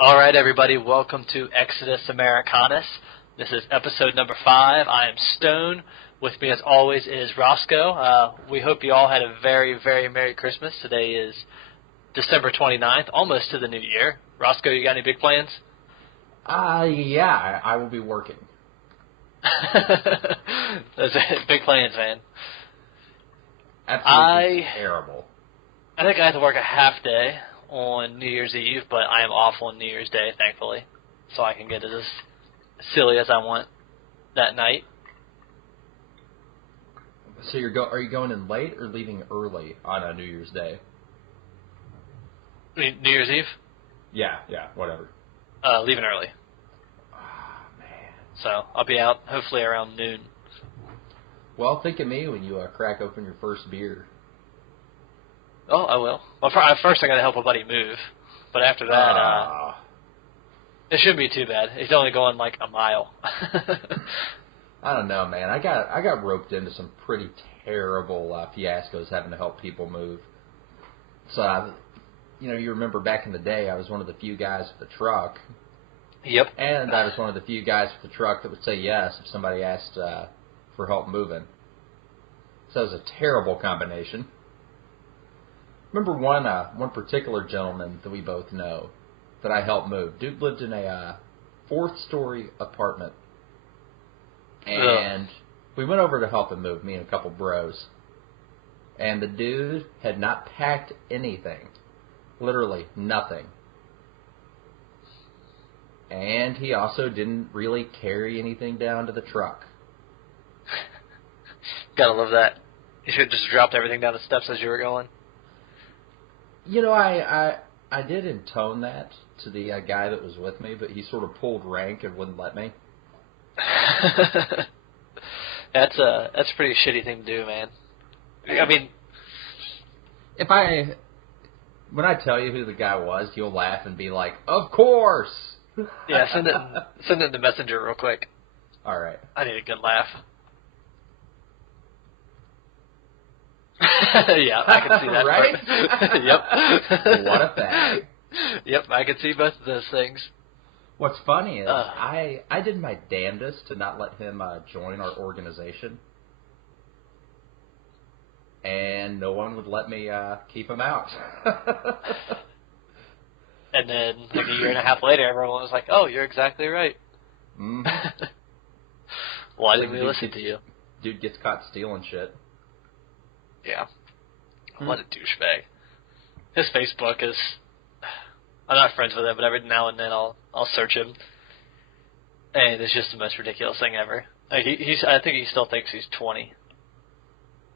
All right, everybody, welcome to Exodus Americanus. This is episode number 5. I am Stone. With me, as always, is Roscoe. We hope you all had a very, very Merry Christmas. Today is December 29th, almost to the new year. Roscoe, you got any big plans? Yeah, I will be working. Those are big plans, man. Absolutely terrible. I think I have to work a half day on New Year's Eve, but I am off on New Year's Day, thankfully, so I can get as silly as I want that night. So are you going in late or leaving early on a New Year's Day? New Year's Eve? Yeah, whatever. Leaving early. Oh, man. So I'll be out hopefully around noon. Well, think of me when you crack open your first beer. Oh, I will. Well, first I got to help a buddy move, but after that, it shouldn't be too bad. He's only going like a mile. I don't know, man. I got roped into some pretty terrible fiascos having to help people move. So, you remember back in the day, I was one of the few guys with a truck. Yep. And I was one of the few guys with a truck that would say yes if somebody asked for help moving. So it was a terrible combination. Remember one particular gentleman that we both know that I helped move. Dude lived in a 4th-story apartment. And we went over to help him move, me and a couple bros. And the dude had not packed anything. Literally nothing. And he also didn't really carry anything down to the truck. Gotta love that. You should have just dropped everything down the steps as you were going. I did intone that to the guy that was with me, but he sort of pulled rank and wouldn't let me. That's a pretty shitty thing to do, man. I mean, when I tell you who the guy was, you'll laugh and be like, "Of course." Yeah, send it in the messenger real quick. All right. I need a good laugh. Yeah, I can see that. Right? Yep. What a fact. Yep, I can see both of those things. What's funny is I did my damnedest to not let him join our organization, and no one would let me keep him out. And then, like a year and a half later, everyone was like, "Oh, you're exactly right." Mm-hmm. Why didn't we listen to you? Dude gets caught stealing shit. Yeah. What a douchebag. His Facebook is... I'm not friends with him, but every now and then I'll search him. And it's just the most ridiculous thing ever. Like I think he still thinks he's 20.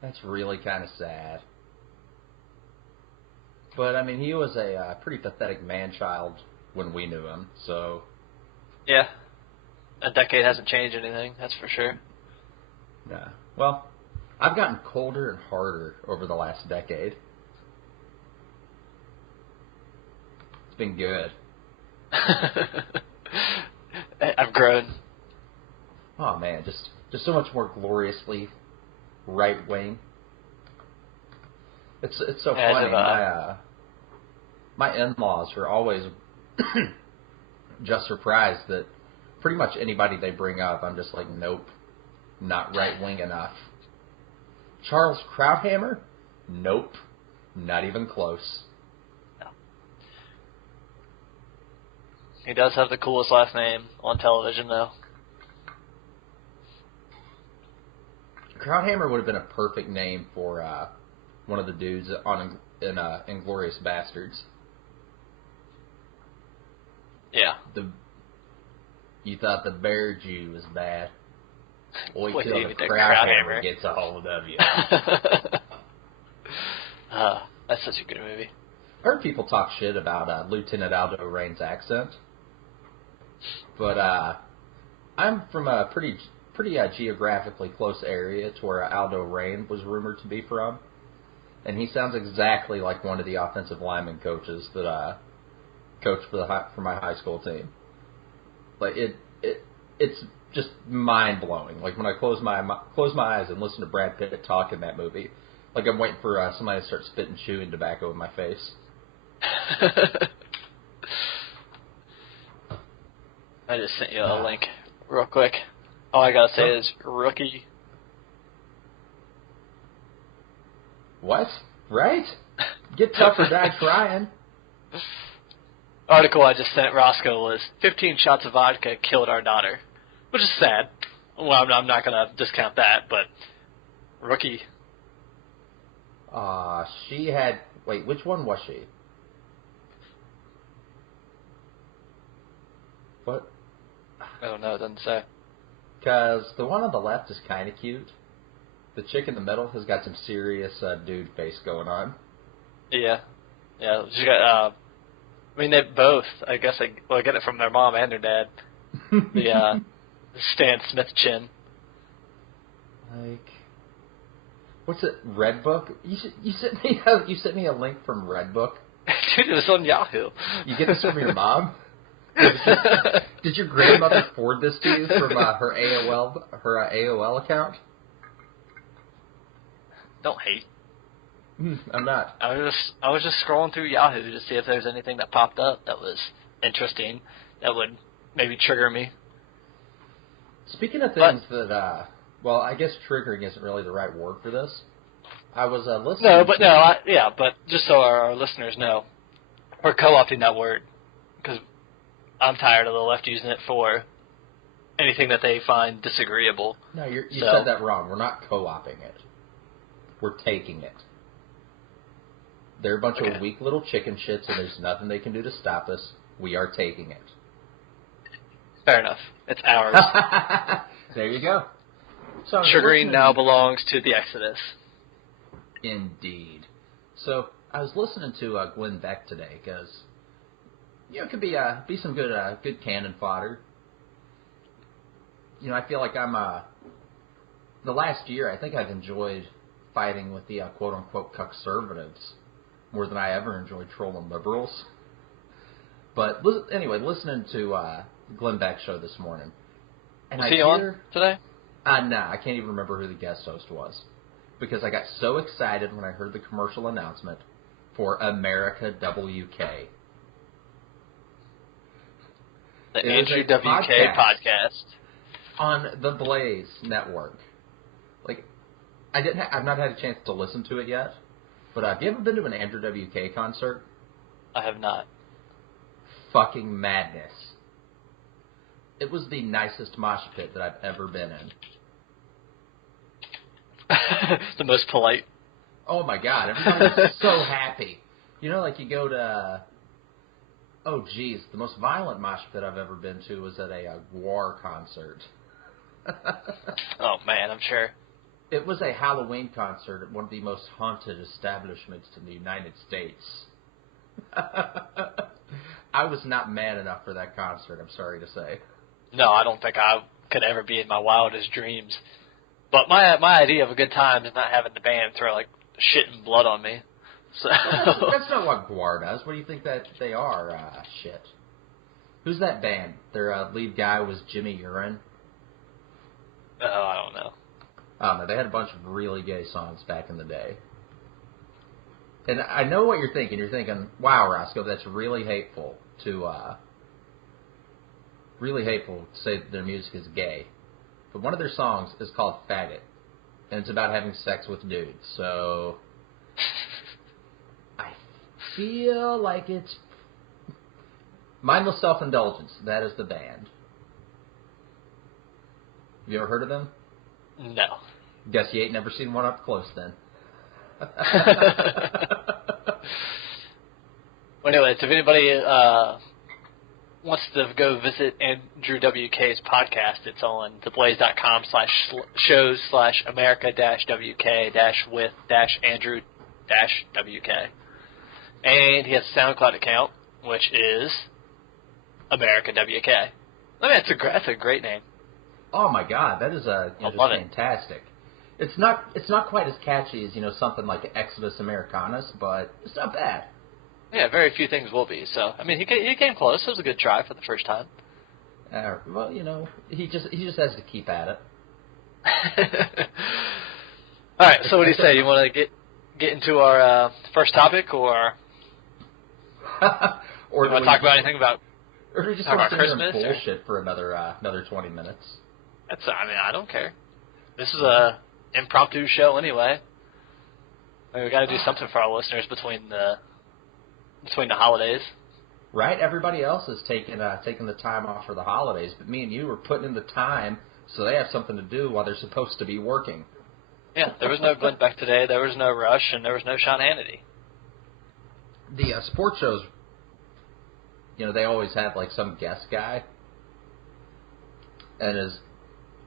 That's really kind of sad. But, I mean, he was a pretty pathetic man-child when we knew him, so... Yeah. A decade hasn't changed anything, that's for sure. Yeah. Well, I've gotten colder and harder over the last decade. It's been good. I've grown. Oh, man, just so much more gloriously right-wing. It's so funny. My in-laws are always just surprised that pretty much anybody they bring up, I'm just like, nope, not right-wing enough. Charles Krauthammer? Nope, not even close. No. He does have the coolest last name on television, though. Krauthammer would have been a perfect name for one of the dudes in Inglourious Bastards. Yeah. You thought the Bear Jew was bad. Wait till the Krauthammer gets a hold of you. That's such a good movie. I heard people talk shit about Lieutenant Aldo Rain's accent, but I'm from a pretty geographically close area to where Aldo Rain was rumored to be from, and he sounds exactly like one of the offensive lineman coaches that coached for my high school team. Like it's just mind blowing. Like when I close my eyes and listen to Brad Pitt talk in that movie, like I'm waiting for somebody to start spitting chewing tobacco in my face. I just sent you a link real quick. All I gotta say is rookie. What? Right? Get tougher, die trying. Article I just sent Roscoe was 15 shots of vodka killed our daughter, which is sad. Well, I'm not gonna discount that, but rookie. She had... Wait, which one was she? What? I don't know, it doesn't say. Because the one on the left is kind of cute. The chick in the middle has got some serious dude face going on. Yeah. Yeah, she got, I mean, they both, I guess, I get it from their mom and their dad. The Stan Smith chin. Like... What's it? Redbook? You sent me a link from Redbook. Dude, it was on Yahoo. You get this from your mom? Did your grandmother forward this to you from her AOL account? Don't hate. I'm not. I was just scrolling through Yahoo to see if there's anything that popped up that was interesting that would maybe trigger me. Speaking of things that, well, I guess triggering isn't really the right word for this. I was listening. But just so our listeners know, we're co-opting that word because I'm tired of the left using it for anything that they find disagreeable. No, you said that wrong. We're not co-opting it. We're taking it. They're a bunch of weak little chicken shits, and there's nothing they can do to stop us. We are taking it. Fair enough. It's ours. There you go. So Triggering now belongs to the Exodus. Indeed. So I was listening to Glenn Beck today because it could be some good cannon fodder. I feel like I'm the last year I think I've enjoyed fighting with the quote unquote conservatives more than I ever enjoyed trolling liberals. But anyway, listening to Glenn Beck's show this morning, and was he on today? Nah, I can't even remember who the guest host was because I got so excited when I heard the commercial announcement for America WK. The Andrew WK podcast on the Blaze Network. Like, I've not had a chance to listen to it yet, but have you ever been to an Andrew WK concert? I have not. Fucking madness. It was the nicest mosh pit that I've ever been in. The most polite. Oh my god, everybody was so happy. Like you go to... Oh geez, the most violent mosh pit I've ever been to was at a Gwar concert. Oh man, I'm sure. It was a Halloween concert at one of the most haunted establishments in the United States. I was not man enough for that concert, I'm sorry to say. No, I don't think I could ever be in my wildest dreams. But my idea of a good time is not having the band throw like shit and blood on me. So that's not what Gwar does. What do you think that they are? Shit. Who's that band? Their lead guy was Jimmy Urine. Oh, I don't know. No, they had a bunch of really gay songs back in the day. And I know what you're thinking. You're thinking, wow, Roscoe, that's really hateful to say that their music is gay. But one of their songs is called Faggot. And it's about having sex with dudes. So I feel like it's Mindless Self-Indulgence. That is the band. Have you ever heard of them? No. Guess you ain't never seen one up close then. Well, anyways, if anybody wants to go visit Andrew WK's podcast, it's on theblaze.com/shows/America-WK-with-Andrew-WK. And he has a SoundCloud account, which is America WK. I mean, that's a great name. Oh my God, that is just fantastic. It's not quite as catchy as something like Exodus Americanus, but it's not bad. Yeah, very few things will be. So I mean, he came close. It was a good try for the first time. Well, he just has to keep at it. All right. So what do you say? You want to get into our first topic, or or you want to talk about anything about Or do you just Talk want to about sit here and Christmas, or- bullshit for another 20 minutes? I don't care. This is a impromptu show anyway. I mean, we got to do something for our listeners between the holidays. Right? Everybody else is taking the time off for the holidays, but me and you were putting in the time so they have something to do while they're supposed to be working. Yeah, there was no Glenn Beck today, there was no Rush, and there was no Sean Hannity. The sports shows, they always have like some guest guy, and as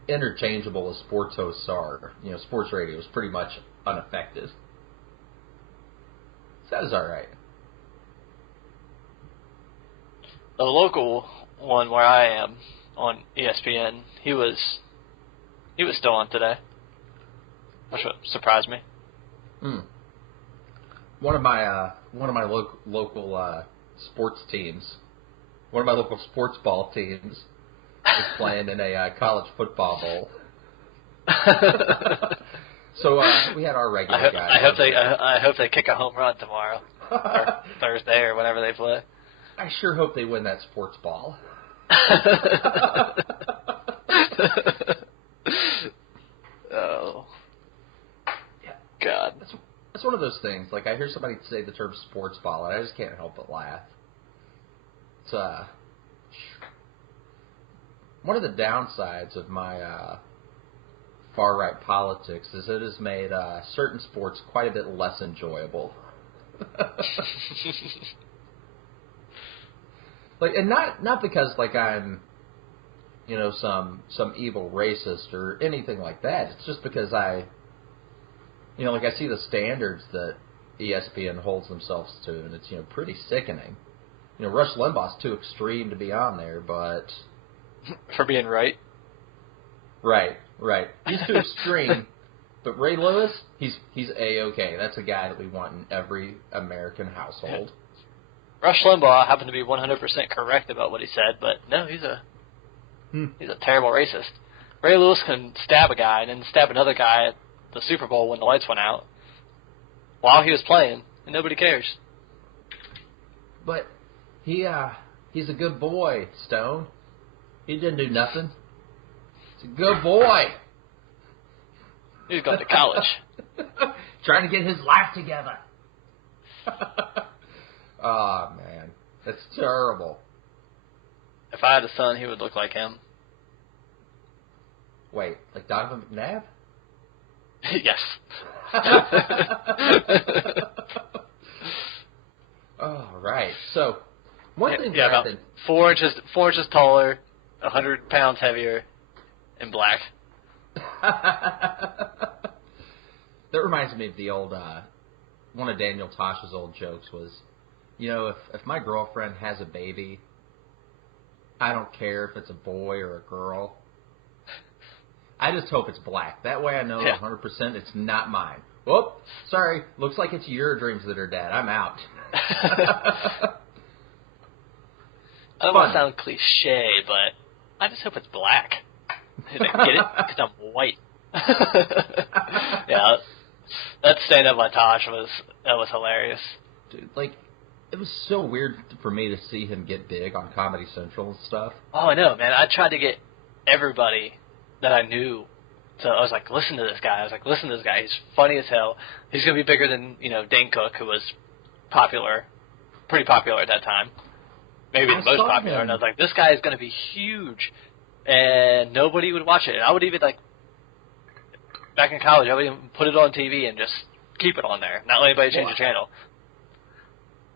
interchangeable as sports hosts are, sports radio is pretty much unaffected. So that is all right. The local one where I am on ESPN, he was still on today, which surprised me. One of my local sports teams, one of my local sports ball teams, is playing in a college football bowl. So we had our regular guys. I hope they kick a home run tomorrow or Thursday or whenever they play. I sure hope they win that sports ball. Oh, God. That's one of those things. Like, I hear somebody say the term sports ball, and I just can't help but laugh. It's one of the downsides of my far-right politics is it has made certain sports quite a bit less enjoyable. Like, and not because like I'm, some evil racist or anything like that. It's just because I see the standards that ESPN holds themselves to, and it's pretty sickening. Rush Limbaugh's too extreme to be on there, but for being right. Right. He's too extreme. But Ray Lewis, he's A-okay. That's a guy that we want in every American household. Rush Limbaugh happened to be 100% correct about what he said, but no, he's a terrible racist. Ray Lewis can stab a guy and then stab another guy at the Super Bowl when the lights went out while he was playing, and nobody cares. But he's a good boy, Stone. He didn't do nothing. He's a good boy. He's going to college. Trying to get his life together. Oh, man. That's terrible. If I had a son, he would look like him. Wait, like Donovan McNabb? Yes. Oh, right. So, one thing about Brandon... 4 inches taller, 100 pounds heavier, and black. That reminds me of the old, one of Daniel Tosh's old jokes was, if my girlfriend has a baby, I don't care if it's a boy or a girl. I just hope it's black. That way I know 100% it's not mine. Whoop, sorry. Looks like it's your dreams that are dead. I'm out. I don't want to sound cliche, but I just hope it's black. Get it? Because I'm white. Yeah, that stand-up by Tosh was hilarious. Dude, like, it was so weird for me to see him get big on Comedy Central and stuff. Oh, I know, man. I tried to get everybody that I knew to, I was like, listen to this guy. He's funny as hell. He's going to be bigger than, Dane Cook, who was pretty popular at that time. Maybe the most popular. And I was like, this guy is going to be huge. And nobody would watch it. And I would even, back in college, I would even put it on TV and just keep it on there. Not let anybody change the channel.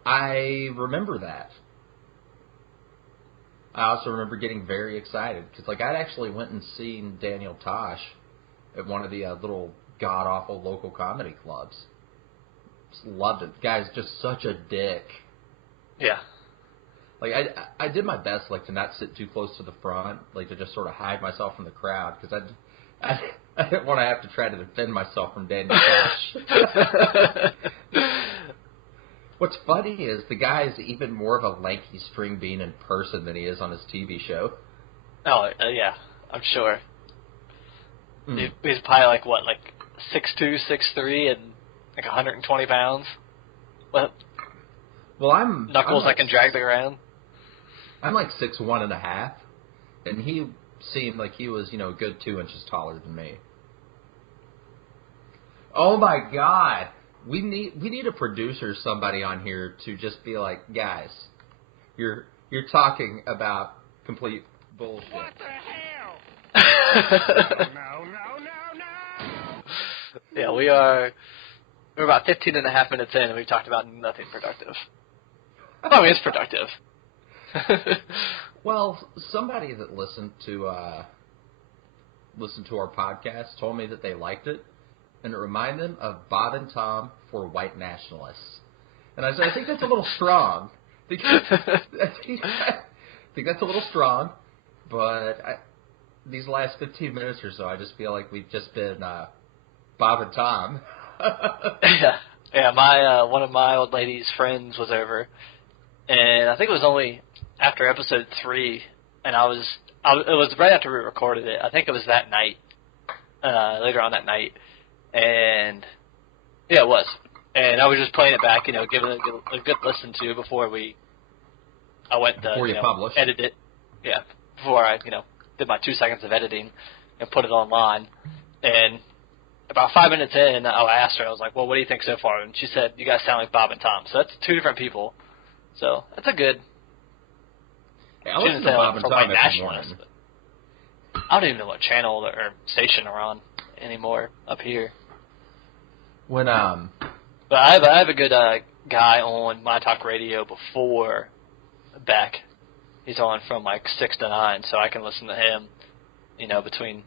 I remember that. I also remember getting very excited because, I'd actually went and seen Daniel Tosh at one of the little god-awful local comedy clubs. Just loved it. The guy's just such a dick. Yeah. I did my best, to not sit too close to the front, to just sort of hide myself from the crowd because I didn't want to have to try to defend myself from Daniel Tosh. What's funny is the guy is even more of a lanky string bean in person than he is on his TV show. Oh, yeah, I'm sure. He's probably 6'2", 6'3", and 120 pounds. Well, I'm knuckles I can drag the ground. I'm like 6'1.5", and he seemed like he was, a good 2 inches taller than me. Oh my God, we need a producer, somebody on here to just be like, guys, you're talking about complete bullshit. What the hell? No. Yeah, we're about 15 and a half minutes in, and we've talked about nothing productive. I mean, it's productive. Well, somebody that listened to our podcast told me that they liked it, and it reminded them of Bob and Tom for white nationalists. And I said, I think that's a little strong. I think that's a little strong, but these last 15 minutes or so, I just feel like we've just been Bob and Tom. Yeah. My one of my old lady's friends was over, and I think it was only after episode 3, and it was right after we recorded it. I think it was that night, later on that night, and yeah, it was. And I was just playing it back, giving it a good listen to before I went to edit it. Yeah, before I did my 2 seconds of editing and put it online. And about 5 minutes in, I asked her, I was like, well, what do you think so far? And she said, you guys sound like Bob and Tom. So that's 2 different people. So that's a good... Yeah, I listen to Bob and Tom every morning. I don't even know what channel or station they're on anymore up here. But I have a good guy on My Talk Radio before Beck. He's on from like 6 to 9, so I can listen to him, between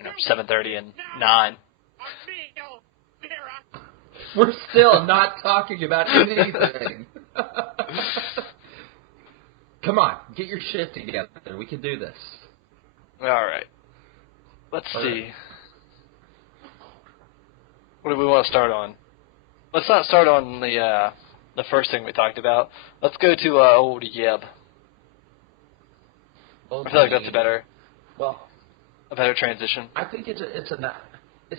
7:30 and 9. We're still not talking about anything. Come on, get your shit together. We can do this. All right. Let's see. What do we want to start on? Let's not start on the first thing we talked about. Let's go to old Yeb. I feel like that's a better transition. I think it's a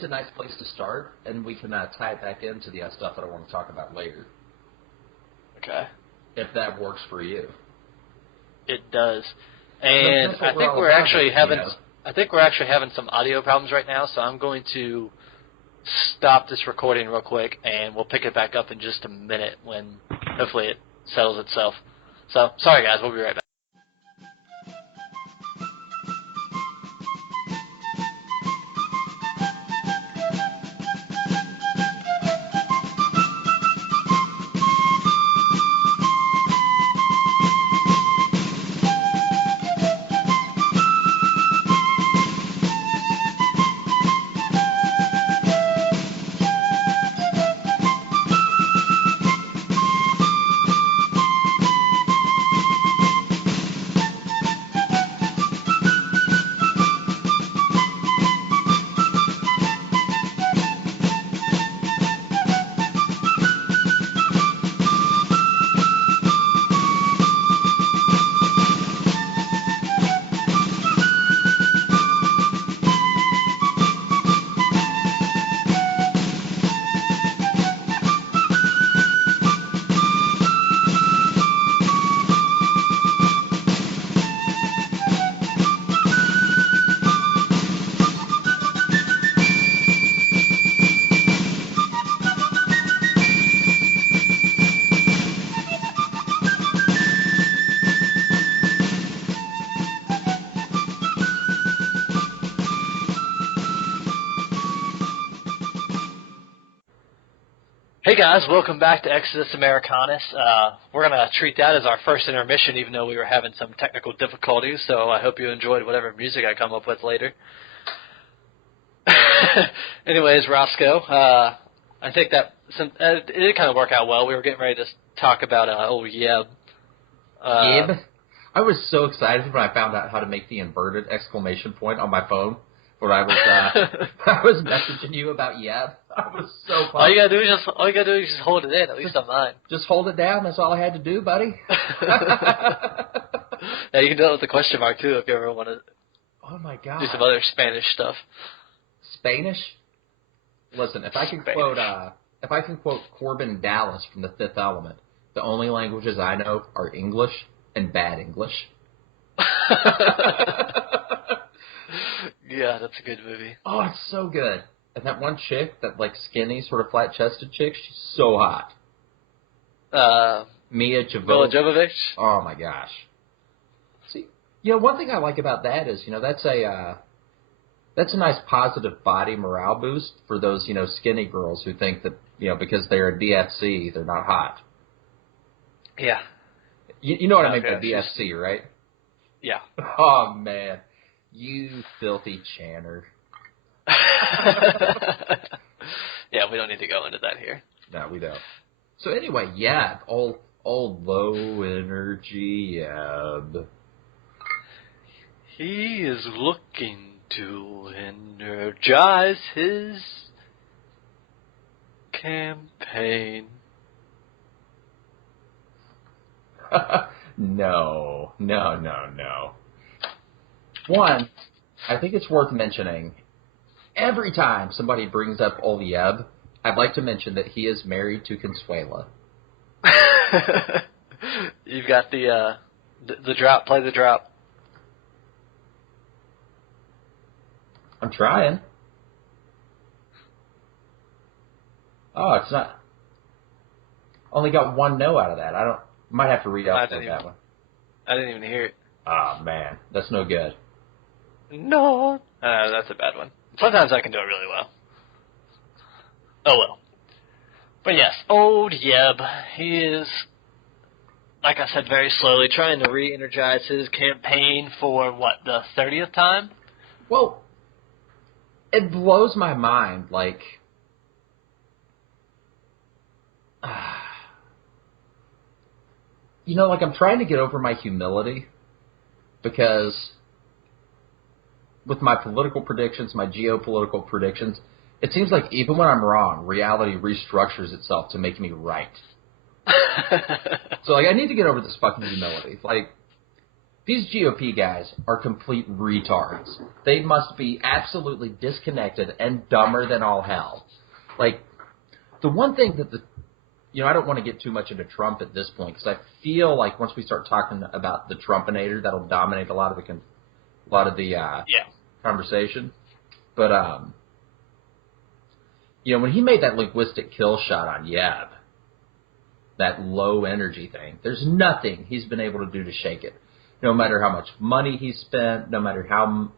nice place to start, and we can tie it back into the stuff that I want to talk about later. Okay. If that works for you. It does. And I think we're actually having some audio problems right now, so I'm going to stop this recording real quick, and we'll pick it back up in just a minute when hopefully it settles itself. So, sorry guys, we'll be right back. Hey guys, welcome back to Exodus Americanus. We're going to treat that as our first intermission, even though we were having some technical difficulties, so I hope you enjoyed whatever music I come up with later. Anyways, Roscoe, I think that it did kind of work out well. We were getting ready to talk about old Yeb. Yeb? I was so excited when I found out how to make the inverted exclamation point on my phone. When I was messaging you about Yeb. I was so pumped. All you gotta do is just hold it in, at least on mine. Just hold it down, that's all I had to do, buddy. Yeah, you can do it with the question mark too if you ever want to. Oh my God. Do some other Spanish stuff. Spanish? Listen, if I can quote Corbin Dallas from The Fifth Element, the only languages I know are English, and bad English. Yeah, that's a good movie. Oh, it's so good. And that one chick, that like skinny, sort of flat-chested chick, she's so hot. Mia Mila Jovovich. Jovovich. Oh my gosh. See, one thing I like about that is, that's a nice positive body morale boost for those, skinny girls who think that, because they're a DFC, they're not hot. Yeah. You know what I mean by DFC, right? Yeah. Oh man, you filthy Channer. Yeah, we don't need to go into that here. No, we don't. So anyway, yeah, old low energy Yab. He is looking to energize his campaign. No. One, I think it's worth mentioning, every time somebody brings up old Yeb, I'd like to mention that he is married to Consuela. You've got the drop. Play the drop. I'm trying. Oh, it's not. Only got one no out of that. Might have to read out that one. I didn't even hear it. Oh man, that's no good. No. That's a bad one. Sometimes I can do it really well. Oh well. But yes, old Yeb. He is, like I said, very slowly trying to re-energize his campaign for, the 30th time? Well, it blows my mind, like I'm trying to get over my humility because with my political predictions, my geopolitical predictions, it seems like even when I'm wrong, reality restructures itself to make me right. So, I need to get over this fucking humility. These GOP guys are complete retards. They must be absolutely disconnected and dumber than all hell. The one thing that I don't want to get too much into Trump at this point because I feel like once we start talking about the Trumpinator, that'll dominate a lot of the conversation. But when he made that linguistic kill shot on Yeb, that low energy thing, there's nothing he's been able to do to shake it. No matter how much money he spent, no matter how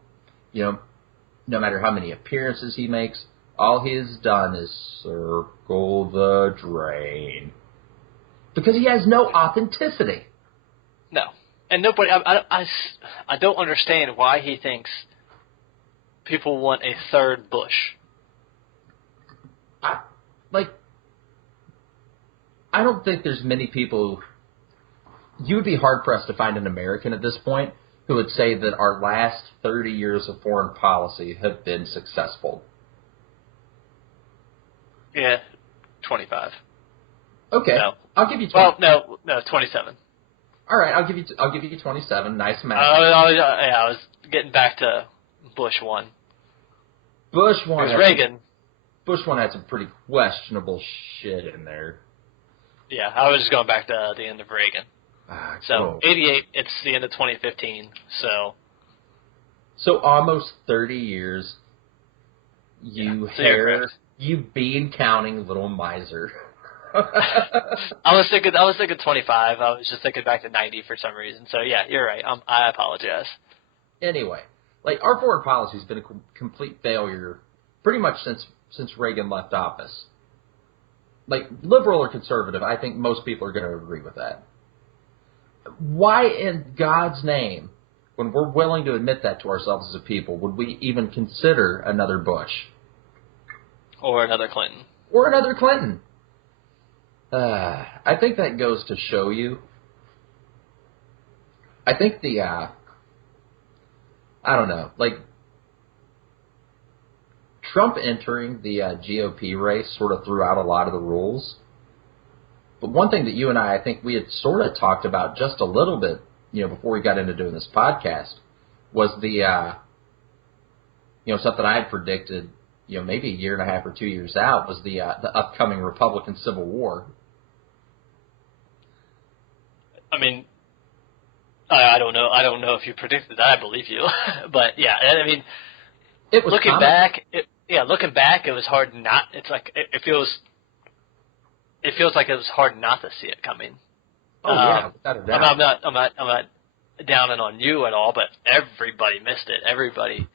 many appearances he makes, all he's done is circle the drain. Because he has no authenticity. No. And nobody, I don't understand why he thinks people want a third Bush. I don't think there's many people. You would be hard-pressed to find an American at this point who would say that our last 30 years of foreign policy have been successful. Yeah, 25. Okay, no. I'll give you 20. Well, no, 27. All right, I'll give you 27. Nice math. I was getting back to Bush 1. Bush 1. It was Reagan. Bush 1 had some pretty questionable shit in there. Yeah, I was just going back to the end of Reagan. So, 88, it's the end of 2015, So almost 30 years, you bean-counting little miser. I was thinking 25. I was just thinking back to 90 for some reason. So, yeah, you're right. I apologize. Anyway, our foreign policy has been a complete failure pretty much since Reagan left office. Liberal or conservative, I think most people are going to agree with that. Why in God's name, when we're willing to admit that to ourselves as a people, would we even consider another Bush? Or another Clinton. Or another Clinton. I think that goes to show you. I think I don't know, Trump entering the GOP race sort of threw out a lot of the rules. But one thing that you and I think we had sort of talked about just a little bit, before we got into doing this podcast, was the, something I had predicted, maybe a year and a half or 2 years out, was the upcoming Republican Civil War. I mean, I don't know. I don't know if you predicted that. I believe you, but yeah. I mean, It was looking back, it was hard not. It's like it feels like it was hard not to see it coming. Oh yeah, without a doubt. I'm not downing on you at all, but everybody missed it. Everybody,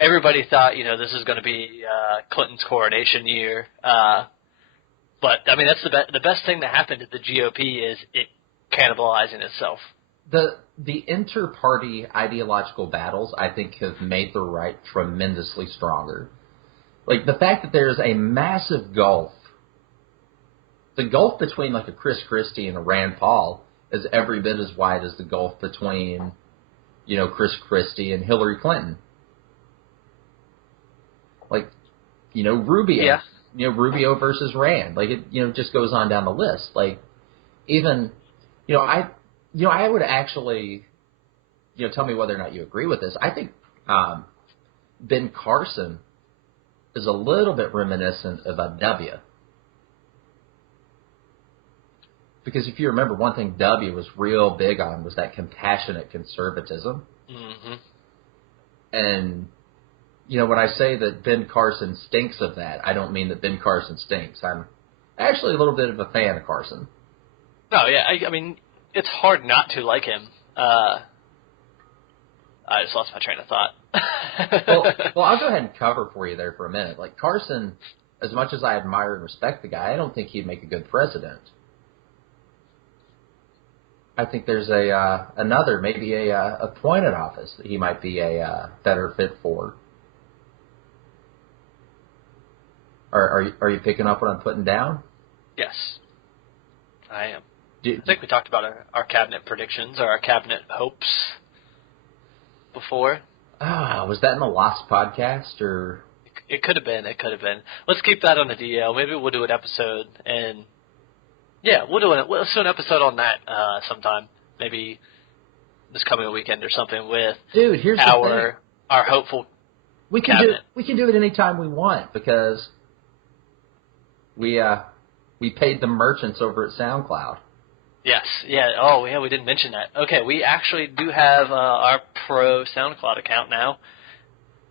everybody thought this is going to be Clinton's coronation year. But I mean, that's the best thing that happened to the GOP is it cannibalizing itself. The inter-party ideological battles, I think, have made the right tremendously stronger. Like, the fact that there's a massive gulf. The gulf between, like, a Chris Christie and a Rand Paul is every bit as wide as the gulf between, Chris Christie and Hillary Clinton. Like, Rubio. Yeah. Rubio versus Rand. Like, it, just goes on down the list. Like, even, I would actually, tell me whether or not you agree with this. I think Ben Carson is a little bit reminiscent of a W. Because if you remember, one thing W was real big on was that compassionate conservatism. Mm-hmm. And, when I say that Ben Carson stinks of that, I don't mean that Ben Carson stinks. I'm actually a little bit of a fan of Carson. No, yeah, I mean, it's hard not to like him. I just lost my train of thought. well, I'll go ahead and cover for you there for a minute. Like, Carson, as much as I admire and respect the guy, I don't think he'd make a good president. I think there's maybe a appointed office that he might be a better fit for. Are you picking up what I'm putting down? Yes, I am. I think we talked about our cabinet predictions or our cabinet hopes before. Was that in the Lost podcast or? It could have been. Let's keep that on the DL. Maybe we'll do an episode and. Yeah, let's do an episode on that sometime. Maybe this coming weekend or something with here's our hopeful cabinet. We can do it anytime we want because we paid the merchants over at SoundCloud. Yes, yeah. Oh, yeah, we didn't mention that. Okay, we actually do have our pro SoundCloud account now,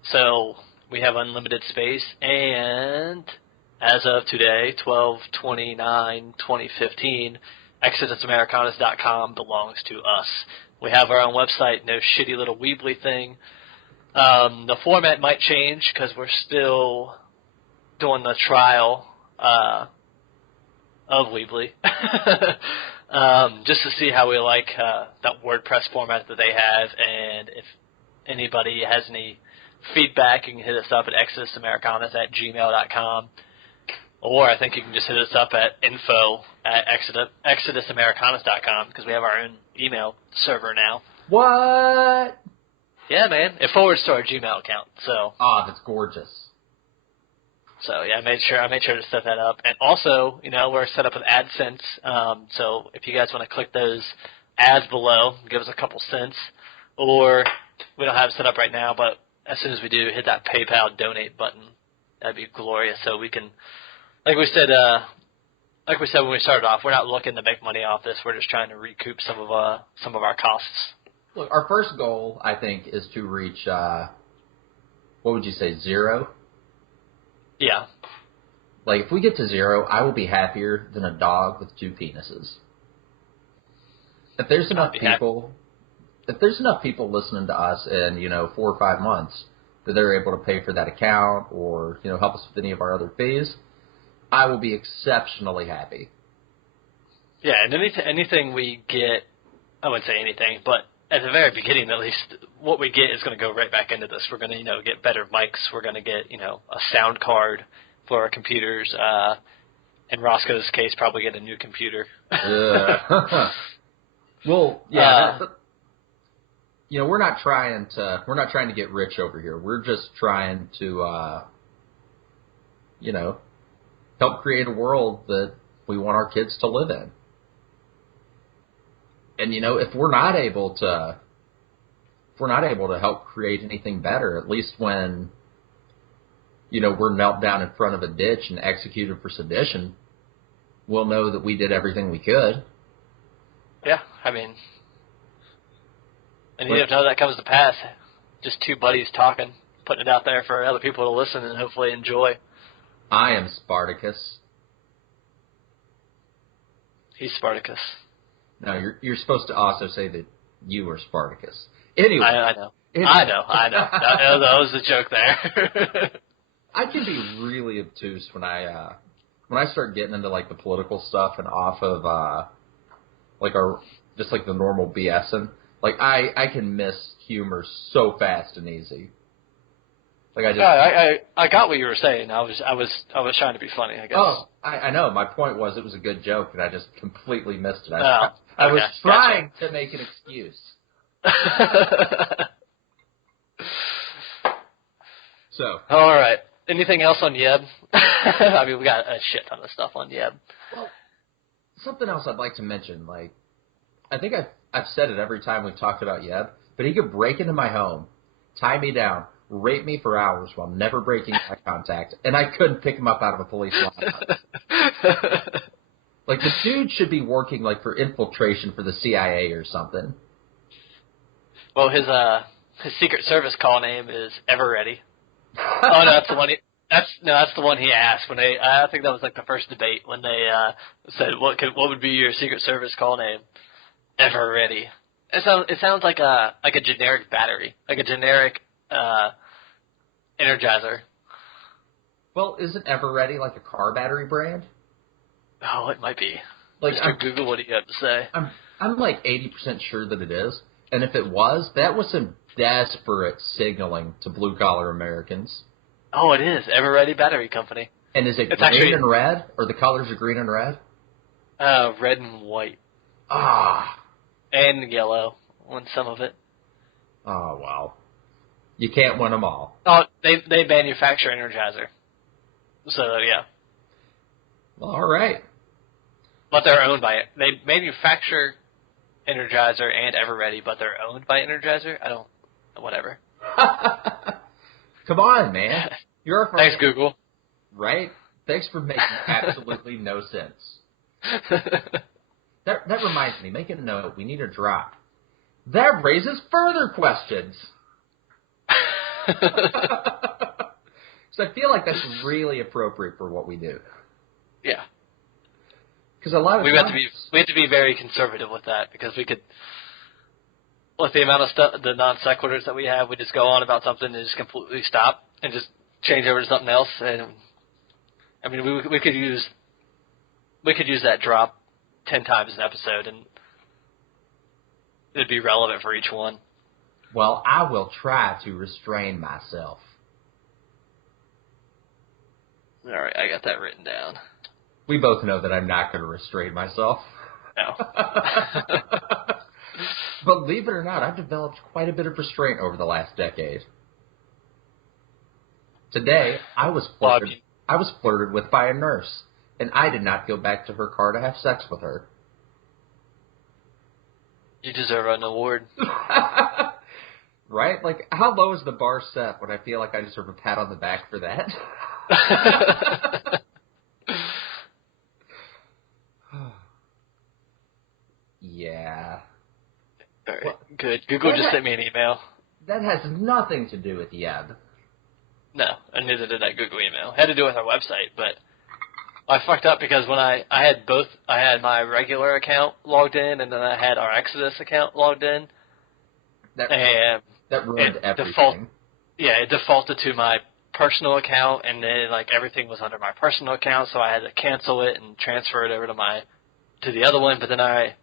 so we have unlimited space and. As of today, 12/29/2015, ExodusAmericana.com belongs to us. We have our own website, no shitty little Weebly thing. The format might change because we're still doing the trial of Weebly, just to see how we like that WordPress format that they have, and if anybody has any feedback, you can hit us up at ExodusAmericanas@gmail.com. Or I think you can just hit us up at info@ExodusAmericanas.com because we have our own email server now. What? Yeah, man. It forwards to our Gmail account. So. That's gorgeous. So yeah, I made sure to set that up, and also, we're set up with AdSense. So if you guys want to click those ads below, give us a couple cents, or we don't have it set up right now, but as soon as we do, hit that PayPal donate button. That'd be glorious. So we can. Like we said when we started off, we're not looking to make money off this. We're just trying to recoup some of our costs. Look, our first goal, I think, is to reach, what would you say, 0? Yeah. Like, if we get to 0, I will be happier than a dog with 2 penises. If there's enough people listening to us in, 4 or 5 months that they're able to pay for that account or, help us with any of our other fees, I will be exceptionally happy. Yeah, and anything we get, I wouldn't say anything, but at the very beginning at least, what we get is going to go right back into this. We're going to, get better mics. We're going to get, a sound card for our computers. In Roscoe's case, probably get a new computer. Well, yeah. We're not trying to get rich over here. We're just trying to, help create a world that we want our kids to live in. And if we're not able to help create anything better, at least when we're knelt down in front of a ditch and executed for sedition, we'll know that we did everything we could. Yeah, I mean, and even if none of that comes to pass, just two buddies talking, putting it out there for other people to listen and hopefully enjoy. I am Spartacus. He's Spartacus. No, you're supposed to also say that you are Spartacus. Anyway. I know. I know. That was the joke there. I can be really obtuse when I start getting into like the political stuff and off of just like the normal BSing. Like I can miss humor so fast and easy. Like I got what you were saying. I was trying to be funny, I guess. Oh, I know. My point was it was a good joke, and I just completely missed it. I was trying to make an excuse. So. All right. Anything else on Yeb? I mean, we got a shit ton of stuff on Yeb. Well, something else I'd like to mention. Like, I think I've said it every time we've talked about Yeb, but he could break into my home, tie me down, rape me for hours while never breaking eye contact, and I couldn't pick him up out of a police lineup. Like, the dude should be working, like, for infiltration for the CIA or something. Well, his Secret Service call name is Ever Ready. Oh, no, that's the one. That's the one he asked when they. I think that was like the first debate when they said, "What would be your Secret Service call name?" Ever Ready. It sounds like a generic battery, like a generic Energizer. Well, isn't Ever Ready like a car battery brand? Oh, it might be. Like, Mr. Google, what do you have to say? I'm like 80% sure that it is, and if it was, that was some desperate signaling to blue-collar Americans. Oh, it is. Ever Ready Battery Company. And is it green and red? Or the colors are green and red? Red and white. Ah. And yellow on some of it. Oh, well. You can't win them all. Oh, they manufacture Energizer. So, yeah. Well, all right. But they're owned by it. They manufacture Energizer and Ever Ready, but they're owned by Energizer? I don't... Whatever. Come on, man. You're a Thanks, Google. Right? Thanks for making absolutely no sense. That reminds me. Make it a note. We need a drop. That raises further questions. So I feel like that's really appropriate for what we do. Yeah. Because a lot of we have to be very conservative with that because we could, with the amount of stuff, the non sequiturs that we have, we just go on about something and just completely stop and just change over to something else. And I mean, we could use that drop 10 times an episode, and it'd be relevant for each one. Well, I will try to restrain myself. All right, I got that written down. We both know that I'm not going to restrain myself. No. Believe it or not, I've developed quite a bit of restraint over the last decade. Today, I was flirted with by a nurse, and I did not go back to her car to have sex with her. You deserve an award. Right? Like, how low is the bar set when I feel like I deserve a pat on the back for that? Yeah. All right, well, good. Google just sent me an email. That has nothing to do with Yeb. No, and neither did that Google email. It had to do with our website, but I fucked up because when I had both, I had my regular account logged in, and then I had our Exodus account logged in. That ruined everything. It defaulted to my personal account, and then like everything was under my personal account, so I had to cancel it and transfer it over to the other one. But then I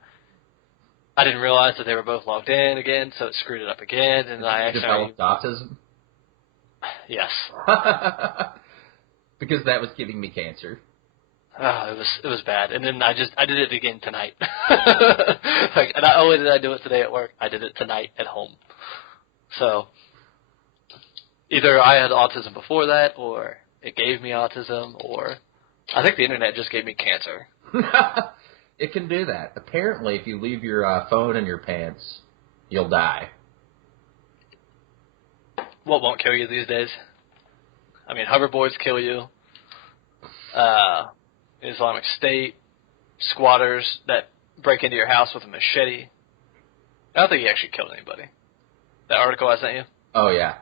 didn't realize that they were both logged in again, so it screwed it up again, and I actually developed autism. Yes. Because that was giving me cancer. Oh, it was bad, and then I did it again tonight. And not only did I do it today at work, I did it tonight at home. So either I had autism before that, or it gave me autism, or I think the internet just gave me cancer. It can do that. Apparently, if you leave your phone in your pants, you'll die. What won't kill you these days? I mean, hoverboards kill you. Islamic State, squatters that break into your house with a machete. I don't think he actually killed anybody. That article I sent you? Oh, yeah.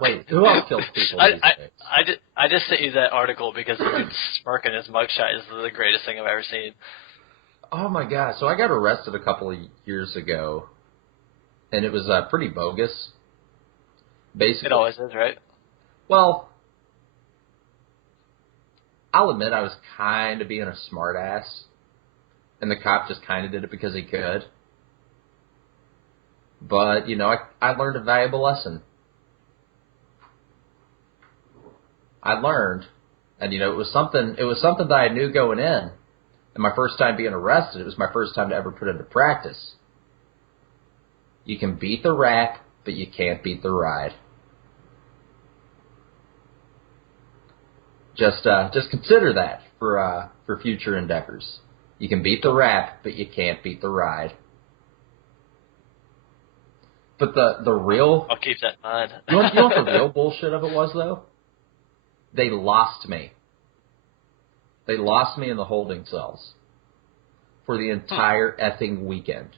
Wait, who else kills people these days? I just sent you that article because the dude smirking his mugshot is the greatest thing I've ever seen. Oh, my God. So I got arrested a couple of years ago, and it was pretty bogus. Basically, It always is, right? well, I'll admit I was kind of being a smartass, and the cop just kind of did it because he could. But, you know, I learned a valuable lesson. I learned, and, you know, it was something that I knew going in. And my first time being arrested, it was my first time to ever put into practice. You can beat the rap, but you can't beat the ride. Just consider that for future endeavors. You can beat the rap, but you can't beat the ride. But the real... I'll keep that in mind. you know what the real bullshit of it was, though? They lost me. They lost me in the holding cells for the entire effing weekend.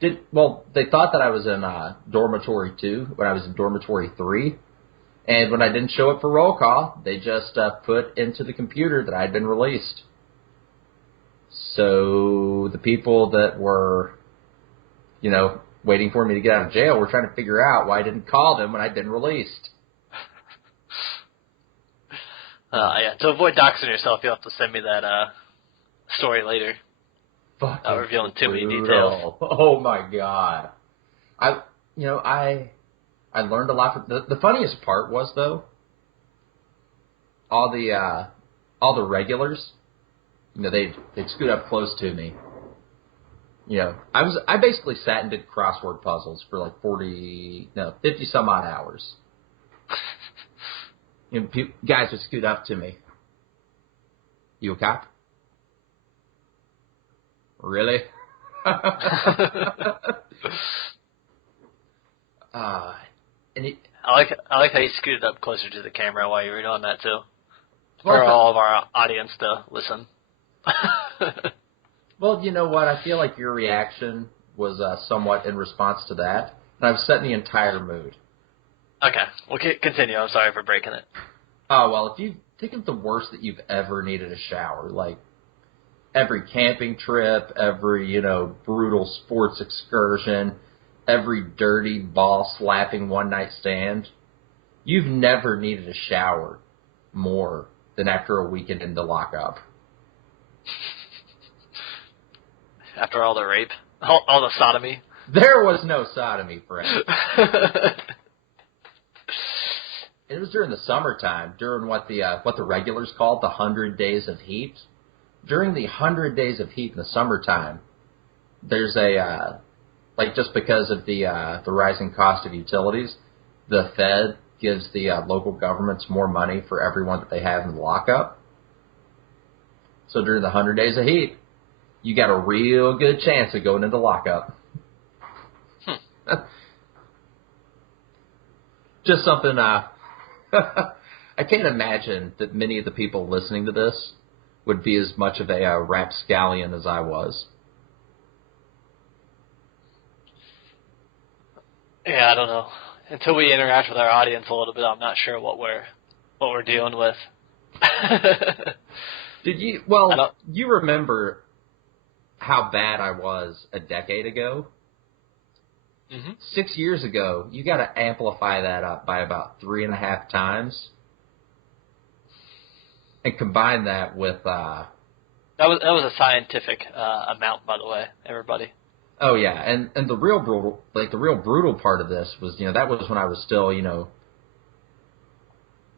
They thought that I was in dormitory 2 when I was in dormitory 3. And when I didn't show up for roll call, they just put into the computer that I had been released. So the people that were, you know, waiting for me to get out of jail were trying to figure out why I didn't call them when I'd been released. Yeah. To avoid doxing yourself, you'll have to send me that story later. Fucking revealing too many brutal. details. Oh my God. I learned a lot from the funniest part was, though, all the regulars, you know, they'd scoot up close to me. You know, I basically sat and did crossword puzzles for like 50 some odd hours. You know, guys would scoot up to me. You a cop? Really? And I like how you scooted up closer to the camera while you were doing that too, for all of our audience to listen. Well, you know what? I feel like your reaction was somewhat in response to that, and I've set the entire mood. Okay, well, continue. I'm sorry for breaking it. Oh, well, if you think of the worst that you've ever needed a shower, like every camping trip, every, you know, brutal sports excursion, every dirty ball-slapping one-night stand, you've never needed a shower more than after a weekend into lockup. After all the rape, all the sodomy. There was no sodomy, friend. It was during the summertime, during what the regulars called the 100 days of heat. During the 100 days of heat in the summertime, there's just because of the rising cost of utilities, the Fed gives the local governments more money for everyone that they have in the lockup. So during the 100 days of heat, you got a real good chance of going into lockup. Just something, I can't imagine that many of the people listening to this would be as much of a rapscallion as I was. Yeah, I don't know. Until we interact with our audience a little bit, I'm not sure what we're dealing with. Did you? Well, you remember how bad I was a decade ago? Mm-hmm. 6 years ago, you got to amplify that up by about 3.5 times, and combine that with that was a scientific amount, by the way, everybody. Oh yeah, and the real brutal part of this was, you know, that was when I was still, you know,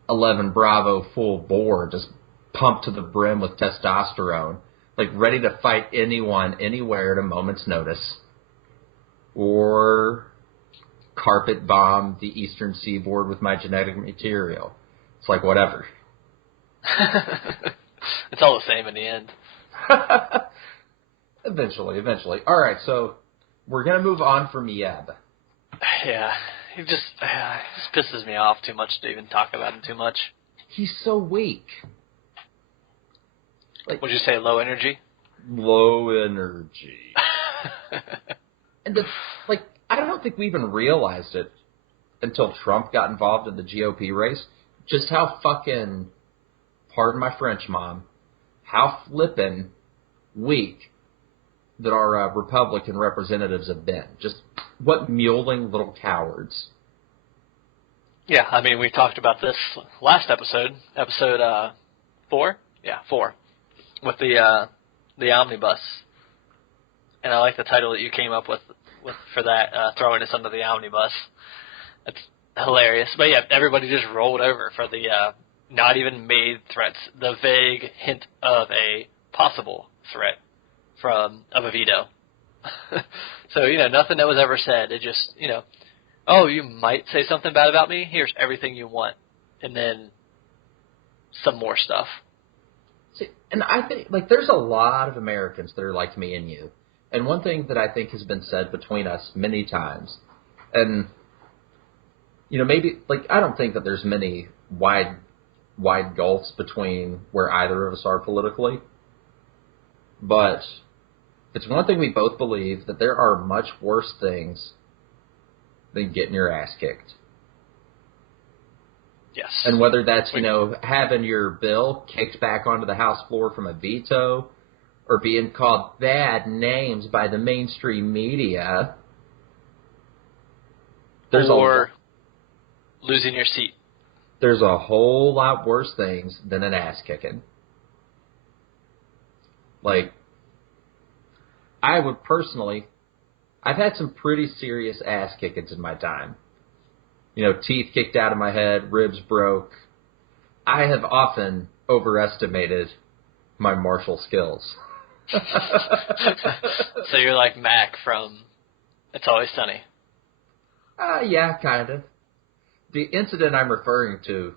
11 Bravo full bore, just pumped to the brim with testosterone, like ready to fight anyone, anywhere at a moment's notice. Or carpet bomb the eastern seaboard with my genetic material. It's like, whatever. It's all the same in the end. Eventually. All right, so we're going to move on from Yeb. Yeah, he just pisses me off too much to even talk about him too much. He's so weak. Would you say low energy? Low energy. And I don't think we even realized it until Trump got involved in the GOP race. Just how fucking, pardon my French, Mom, how flippin' weak that our Republican representatives have been. Just what muling little cowards. Yeah, I mean, we talked about this last episode 4? Yeah, 4, with the omnibus. And I like the title that you came up with for that, throwing us under the omnibus. That's hilarious. But yeah, everybody just rolled over for the not even made threats, the vague hint of a possible threat of a veto. So, nothing that was ever said. It just, oh, you might say something bad about me? Here's everything you want. And then some more stuff. See, and I think, there's a lot of Americans that are like me and you. And one thing that I think has been said between us many times, and, maybe, I don't think that there's many wide gulfs between where either of us are politically, but it's one thing we both believe, that there are much worse things than getting your ass kicked. Yes. And whether that's, having your bill kicked back onto the House floor from a veto, or being called bad names by the mainstream media. Or losing your seat. There's a whole lot worse things than an ass kicking. I would personally, I've had some pretty serious ass kickings in my time. Teeth kicked out of my head, ribs broke. I have often overestimated my martial skills. So you're like Mac from It's Always Sunny. Yeah, kind of. The incident I'm referring to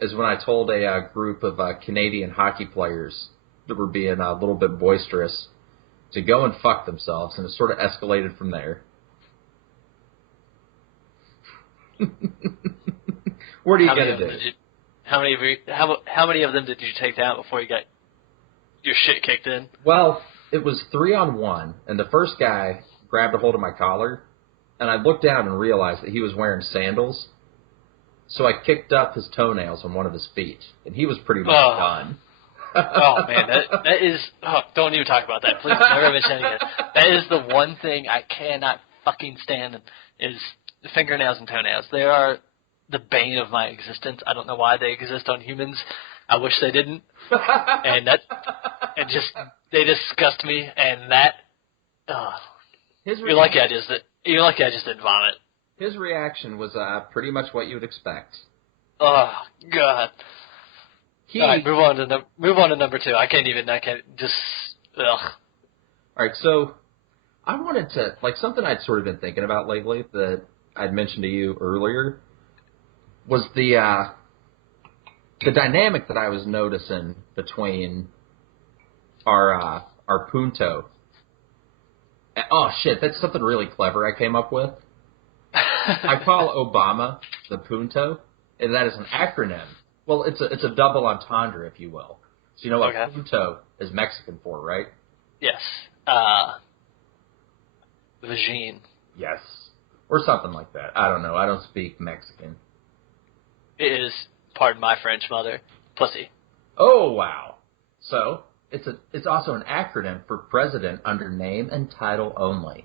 is when I told a group of Canadian hockey players that were being a little bit boisterous to go and fuck themselves, and it sort of escalated from there. What are you going to do? How many of them did you take down before you got your shit kicked in? Well, it was 3-on-1, and the first guy grabbed a hold of my collar, and I looked down and realized that he was wearing sandals. So I kicked up his toenails on one of his feet, and he was pretty much done. Oh, man, that is... Oh, don't even talk about that. Please never mention it again. That is the one thing I cannot fucking stand is fingernails and toenails. They are the bane of my existence. I don't know why they exist on humans. I wish they didn't. And they disgust me, and that... You're lucky I just didn't vomit. His reaction was pretty much what you would expect. Oh, God. All right, move on to number 2. I can't just, ugh. All right, so I wanted to, something I'd sort of been thinking about lately that I'd mentioned to you earlier was the dynamic that I was noticing between our punto. Oh, shit, that's something really clever I came up with. I call Obama the punto, and that is an acronym. Well, it's a double entendre, if you will. So you know what punto is Mexican for, right? Yes. Vagine. Yes. Or something like that. I don't know. I don't speak Mexican. It is, pardon my French mother, pussy. Oh, wow. So, it's also an acronym for president under name and title only.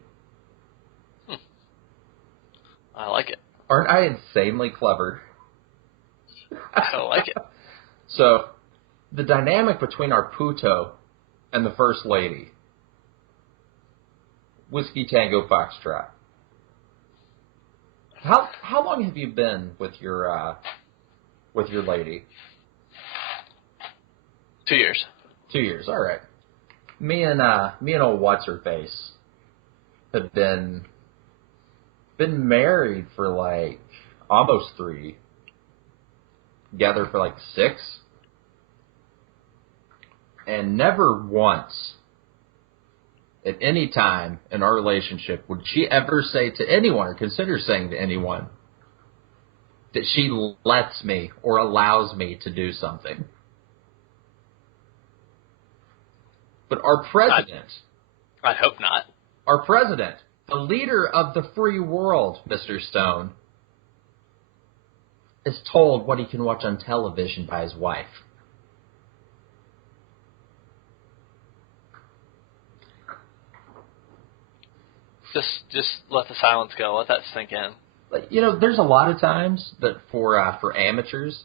I like it. Aren't I insanely clever? I like it. So, the dynamic between our puto and the First Lady. Whiskey Tango Foxtrot. How long have you been with your lady? 2 years. 2 years, all right. Me and old what's her face have been married for almost 3. Together for 6. And never once at any time in our relationship would she ever say to anyone or consider saying to anyone that she lets me or allows me to do something. But our president, I'd hope not. our president, the leader of the free world, Mr. Stone, is told what he can watch on television by his wife. Just let the silence go. Let that sink in. You know, there's a lot of times that for amateurs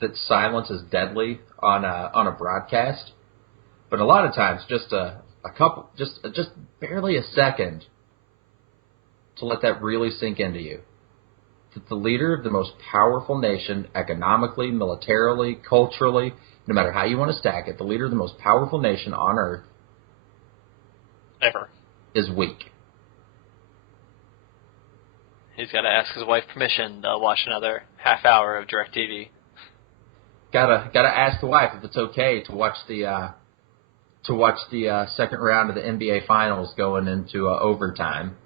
that silence is deadly on a broadcast, but a lot of times just a couple, just barely a second to let that really sink into you. That the leader of the most powerful nation, economically, militarily, culturally, no matter how you want to stack it, the leader of the most powerful nation on earth Ever. is weak. He's got to ask his wife permission to watch another half hour of DirecTV. Gotta ask the wife if it's okay to watch the second round of the NBA Finals going into overtime.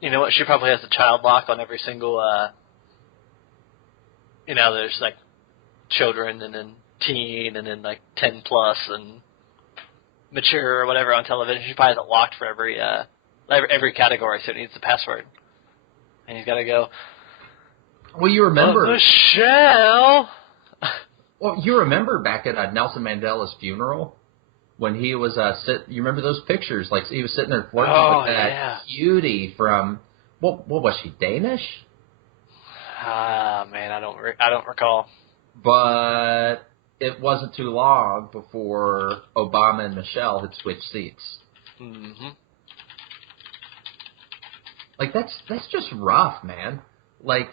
You know what? She probably has a child lock on every single. There's like children and then teen and then like 10 plus and mature or whatever on television. She probably has it locked for every category, so it needs the password. And he's got to go. Well, you remember Michelle. Well, you remember back at Nelson Mandela's funeral when he was you remember those pictures? Like he was sitting there flirting with that cutie from what was she, Danish? Man, I don't recall. But it wasn't too long before Obama and Michelle had switched seats. Mm-hmm. Like that's just rough, man. Like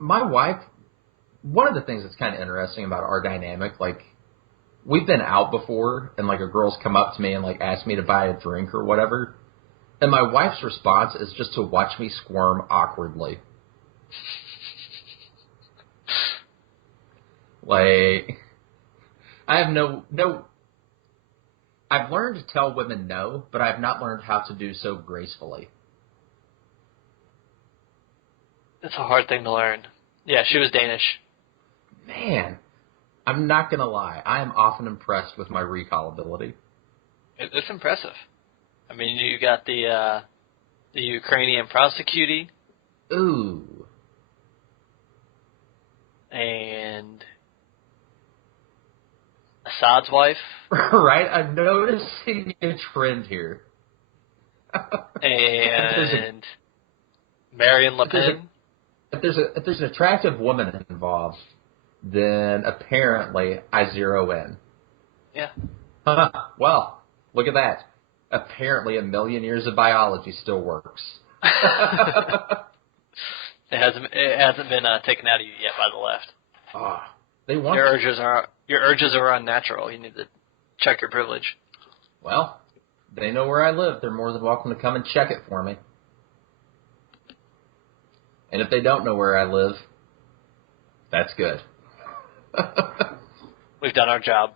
my wife, one of the things that's kind of interesting about our dynamic, like we've been out before and like a girl's come up to me and like asked me to buy a drink or whatever. And my wife's response is just to watch me squirm awkwardly. Like I have no I've learned to tell women no, but I've not learned how to do so gracefully. It's a hard thing to learn. Yeah, she was Danish. Man, I'm not going to lie. I am often impressed with my recall ability. It's impressive. I mean, you got the Ukrainian prosecutor. Ooh. And Assad's wife. Right? I'm noticing a trend here. And Marine Le Pen. If there's an attractive woman involved, then apparently I zero in. Yeah. Well, look at that. Apparently a million years of biology still works. It hasn't been taken out of you yet by the left. They want your urges are unnatural. You need to check your privilege. Well, they know where I live. They're more than welcome to come and check it for me. And if they don't know where I live, that's good. We've done our job.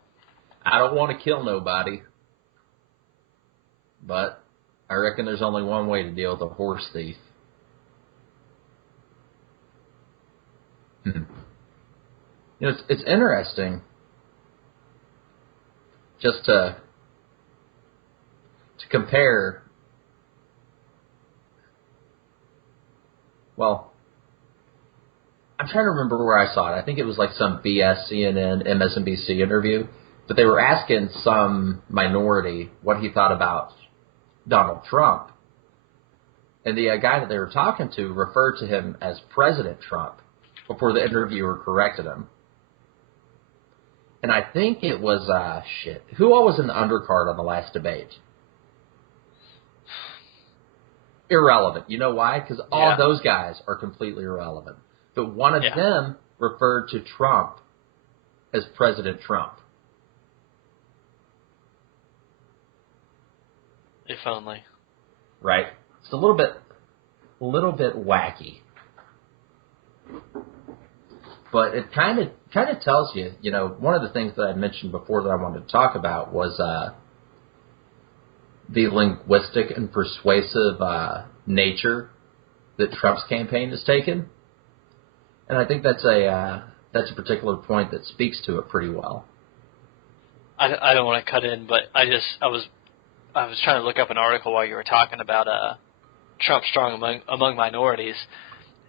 I don't want to kill nobody, but I reckon there's only one way to deal with a horse thief. You know, it's interesting just to compare. Well, I'm trying to remember where I saw it. I think it was like some BS CNN, MSNBC interview, but they were asking some minority what he thought about Donald Trump. And the guy that they were talking to referred to him as President Trump before the interviewer corrected him. And I think it was, who all was in the undercard on the last debate? Irrelevant. You know why? Because all of those guys are completely irrelevant. But one of them referred to Trump as President Trump. If only. Right? It's a little bit wacky. But it kind of tells you, you know, one of the things that I mentioned before that I wanted to talk about was the linguistic and persuasive nature that Trump's campaign has taken. And I think that's that's a particular point that speaks to it pretty well. I don't want to cut in, but I was trying to look up an article while you were talking about Trump strong among minorities,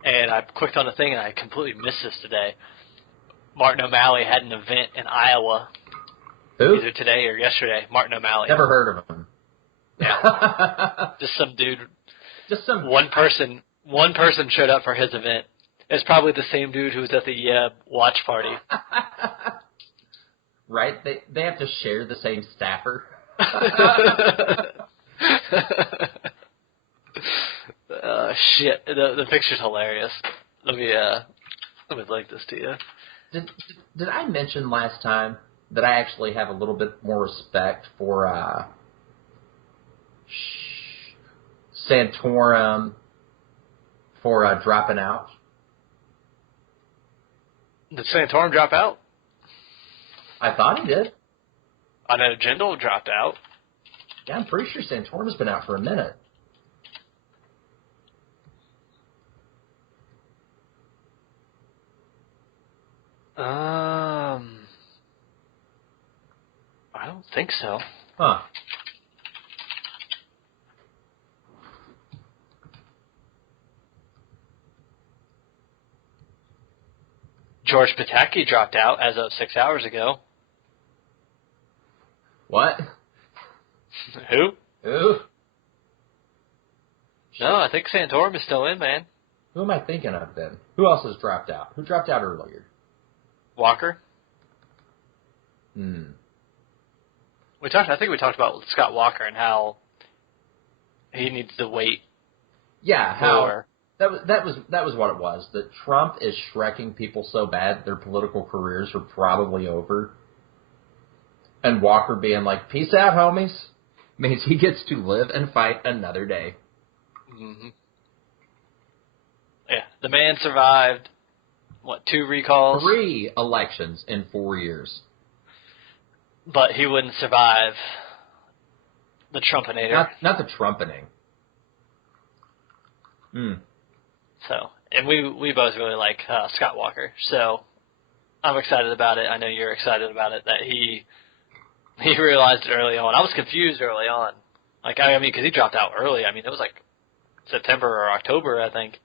and I clicked on the thing and I completely missed this today. Martin O'Malley had an event in Iowa. Who? Either today or yesterday. Martin O'Malley. Never heard of him. Yeah. Just some dude. Just some one person showed up for his event. It's probably the same dude who was at the watch party. Right? They have to share the same staffer. Shit. The picture's hilarious. Let me link this to you. Did I mention last time that I actually have a little bit more respect for Santorum for dropping out? Did Santorum drop out? I thought he did. I know Jindal dropped out. Yeah, I'm pretty sure Santorum's been out for a minute. I don't think so. Huh. George Pataki dropped out as of 6 hours ago. What? Who? Who? No, I think Santorum is still in, man. Who am I thinking of then? Who else has dropped out? Who dropped out earlier? Walker. I think we talked about Scott Walker and how he needs to wait. Yeah, how that was what it was. That Trump is shrekking people so bad their political careers are probably over. And Walker being like, "Peace out, homies," means he gets to live and fight another day. Mm-hmm. Yeah, the man survived, 2 recalls? 3 elections in 4 years. But he wouldn't survive the Trumpinator. Not the trumpeting. So, and we both really like Scott Walker. So, I'm excited about it. I know you're excited about it, that he realized it early on. I was confused early on. Because he dropped out early. I mean, it was like September or October, I think.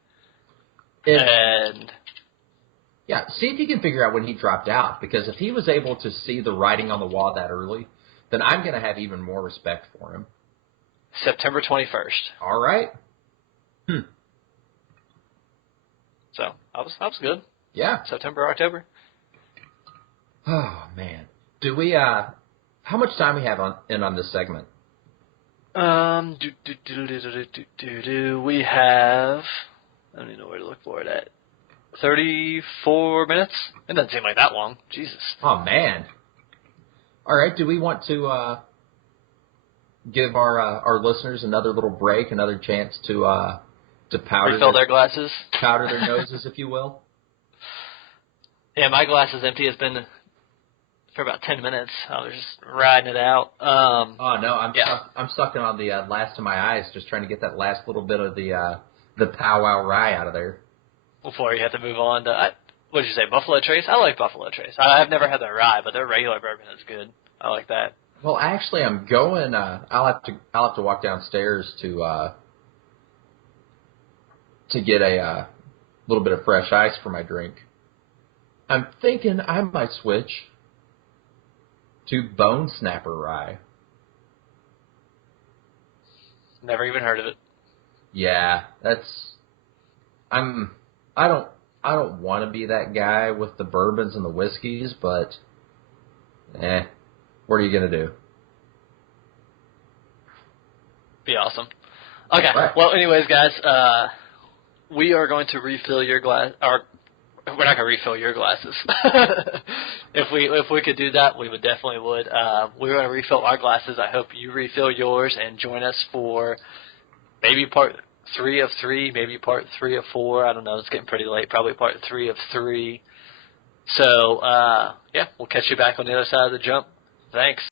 Yeah, see if you can figure out when he dropped out, because if he was able to see the writing on the wall that early, then I'm going to have even more respect for him. September 21st. All right. So, that was good. Yeah. September, October. Oh, man. Do we, how much time we have on this segment? We have, I don't even know where to look for it at. 34 minutes? It doesn't seem like that long. Jesus. Oh, man. All right. Do we want to give our listeners another little break, another chance to refill their glasses? Powder their noses, if you will? Yeah, my glass is empty. It's been for about 10 minutes. I was just riding it out. Oh, no. I'm sucking on the last of my eyes, just trying to get that last little bit of the powwow rye out of there. Before you have to move on to, what did you say, Buffalo Trace? I like Buffalo Trace. I've never had their rye, but their regular bourbon is good. I like that. Well, actually, I'm going. I'll have to walk downstairs to get a little bit of fresh ice for my drink. I'm thinking I might switch to Bone Snapper rye. Never even heard of it. Yeah, I don't want to be that guy with the bourbons and the whiskeys, but what are you gonna do? Be awesome. Okay. Right. Well, anyways, guys, we are going to refill your glass. Or we're not going to refill your glasses. If we could do that, we would definitely would. We're going to refill our glasses. I hope you refill yours and join us for maybe part 3 of 3, maybe part 3 of 4. I don't know. It's getting pretty late. Probably part 3 of 3. So, yeah, we'll catch you back on the other side of the jump. Thanks.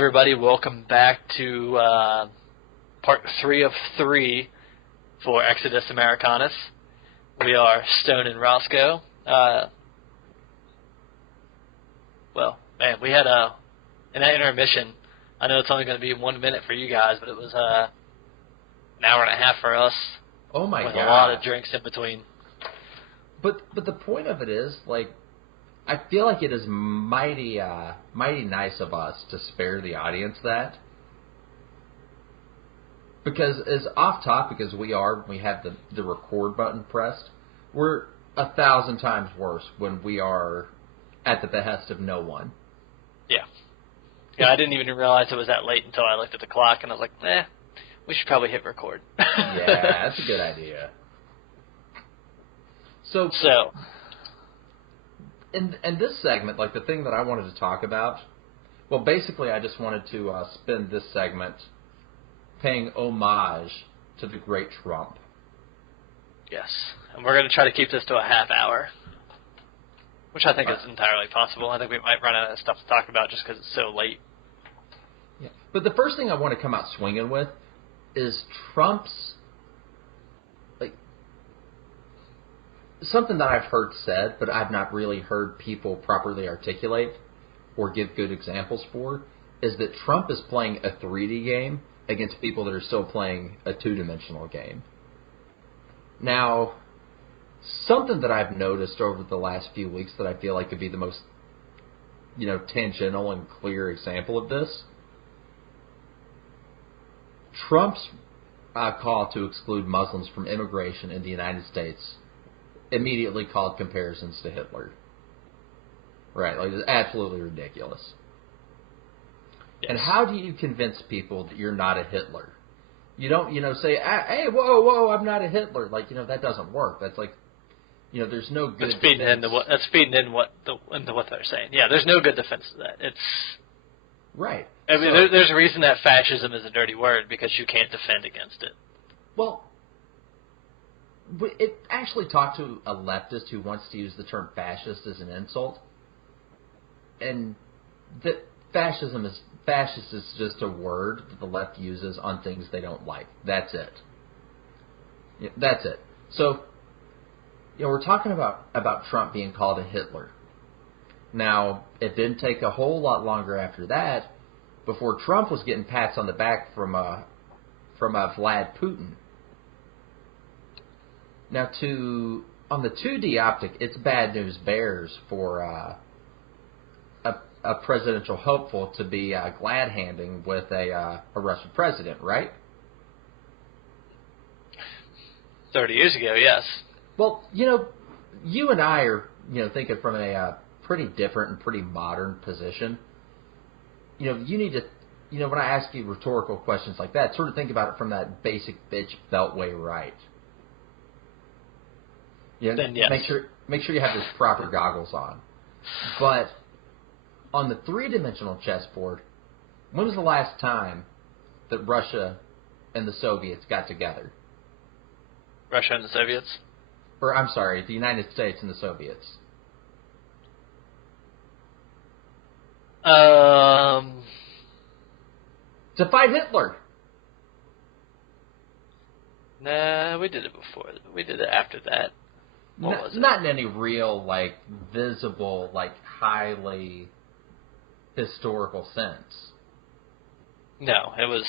everybody, welcome back to part 3 of 3 for Exodus Americanus. We are Stone and Roscoe. Well, man, we had in that intermission, I know it's only going to be 1 minute for you guys, but it was an hour and a half for us. Oh my with god! a lot of drinks in between. But the point of it is, like, I feel like it is mighty nice of us to spare the audience that. Because as off topic as we are when we have the record button pressed, we're 1,000 times worse when we are at the behest of no one. Yeah. Yeah, I didn't even realize it was that late until I looked at the clock and I was like, we should probably hit record. Yeah, that's a good idea. So in this segment, like the thing that I wanted to talk about, well, basically I just wanted to spend this segment paying homage to the great Trump. Yes, and we're going to try to keep this to a half hour, which I think is entirely possible. I think we might run out of stuff to talk about just because it's so late. Yeah. But the first thing I want to come out swinging with is Trump's, like, something that I've heard said, but I've not really heard people properly articulate or give good examples for, is that Trump is playing a 3D game against people that are still playing a 2-dimensional game. Now, something that I've noticed over the last few weeks that I feel like could be the most, tangential and clear example of this, Trump's call to exclude Muslims from immigration in the United States immediately called comparisons to Hitler. Right, like it's absolutely ridiculous. Yes. And how do you convince people that you're not a Hitler? You don't, say, hey, whoa, I'm not a Hitler. Like, that doesn't work. That's like, there's no good That's feeding into what they're saying. Yeah, there's no good defense to that. It's right. I mean, there's a reason that fascism is a dirty word, because you can't defend against it. Well, it actually talked to a leftist who wants to use the term fascist as an insult, and that fascist is just a word that the left uses on things they don't like. That's it. Yeah, that's it. So, we're talking about Trump being called a Hitler. Now, it didn't take a whole lot longer after that before Trump was getting pats on the back from Vlad Putin. Now, on the 2D optic, it's bad news bears for a presidential hopeful to be glad-handing with a Russian president, right? 30 years ago, yes. Well, you and I are, thinking from a pretty different and pretty modern position. You need to, when I ask you rhetorical questions like that, sort of think about it from that basic bitch beltway right. Then yes. Make sure you have those proper goggles on. But on the 3-dimensional chessboard, when was the last time that Russia and the Soviets got together? Russia and the Soviets? Or, I'm sorry, the United States and the Soviets. To fight Hitler. Nah, we did it before. We did it after that. Not in any real, like, visible, like, highly historical sense. No, it was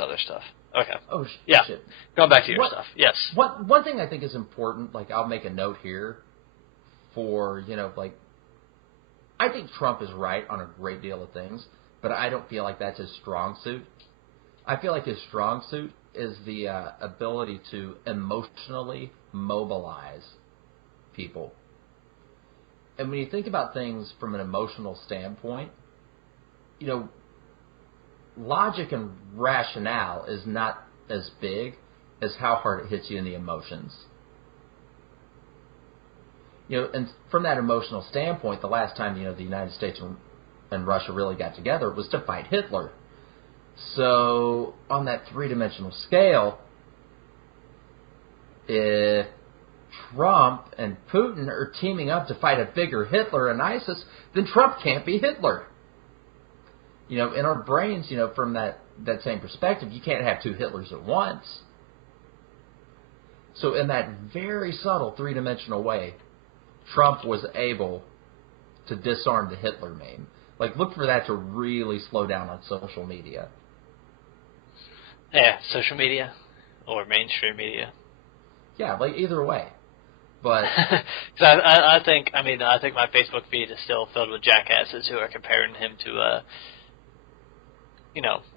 other stuff. Okay. Oh, yeah. Shit. Going back to your stuff. Yes. One thing I think is important, like, I'll make a note here for, like, I think Trump is right on a great deal of things, but I don't feel like that's his strong suit. I feel like his strong suit is the ability to emotionally mobilize people. And when you think about things from an emotional standpoint, logic and rationale is not as big as how hard it hits you in the emotions. And from that emotional standpoint, the last time, the United States and Russia really got together was to fight Hitler. So, on that 3-dimensional scale, if Trump and Putin are teaming up to fight a bigger Hitler and ISIS, then Trump can't be Hitler. in our brains, from that same perspective, you can't have two Hitlers at once. So in that very subtle three-dimensional way, Trump was able to disarm the Hitler meme. Like, look for that to really slow down on social media. Yeah, social media or mainstream media. Yeah, like either way. But so I think my Facebook feed is still filled with jackasses who are comparing him to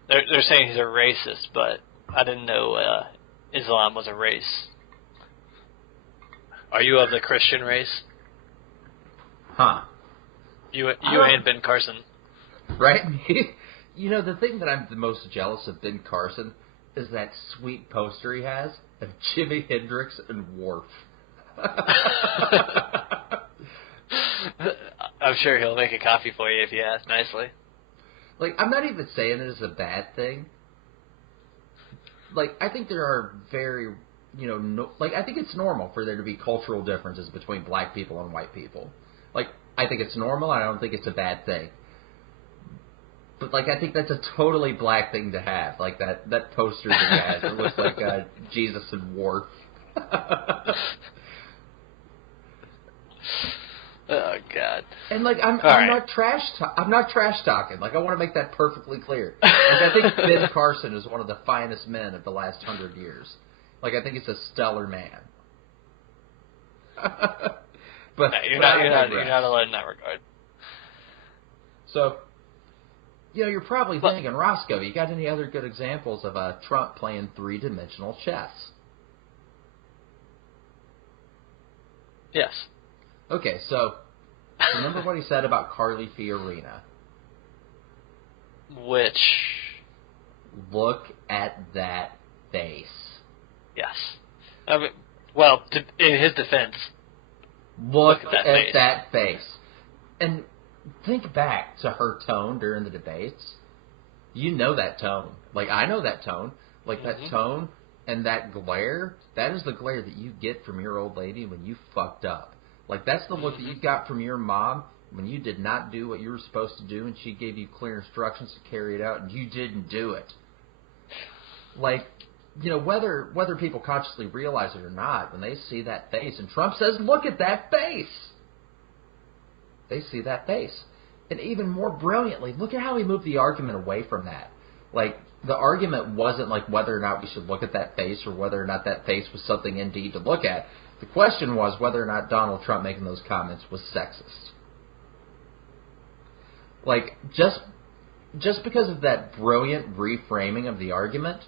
they're saying he's a racist, but I didn't know Islam was a race. Are you of the Christian race? Huh. You and Ben Carson. Right? The thing that I'm the most jealous of Ben Carson is that sweet poster he has of Jimi Hendrix and Worf. I'm sure he'll make a copy for you if you ask nicely. Like, I'm not even saying it is a bad thing. Like, I think there are very, I think it's normal for there to be cultural differences between black people and white people. Like, I think it's normal. I don't think it's a bad thing. But, I think that's a totally black thing to have. Like, that poster that he has. It looks like Jesus and Worf. Oh God! And I'm not trash talking. Like, I want to make that perfectly clear. Like, I think Ben Carson is one of the finest men of the last 100 years. Like, I think he's a stellar man. But no, you're not alone in that regard. So, you're probably thinking, Roscoe, you got any other good examples of Trump playing three-dimensional chess? Yes. Okay, so remember what he said about Carly Fiorina? Which? Look at that face. Yes. I mean, well, in his defense, look at that face. And think back to her tone during the debates. You know that tone. Like, I know that tone. Like, that tone and that glare, that is the glare that you get from your old lady when you fucked up. Like, that's the look that you got from your mom when you did not do what you were supposed to do and she gave you clear instructions to carry it out and you didn't do it. Like, whether people consciously realize it or not, when they see that face, and Trump says, look at that face, they see that face. And even more brilliantly, look at how he moved the argument away from that. Like, the argument wasn't like whether or not we should look at that face or whether or not that face was something indeed to look at. The question was whether or not Donald Trump making those comments was sexist. Like, just because of that brilliant reframing of the argument,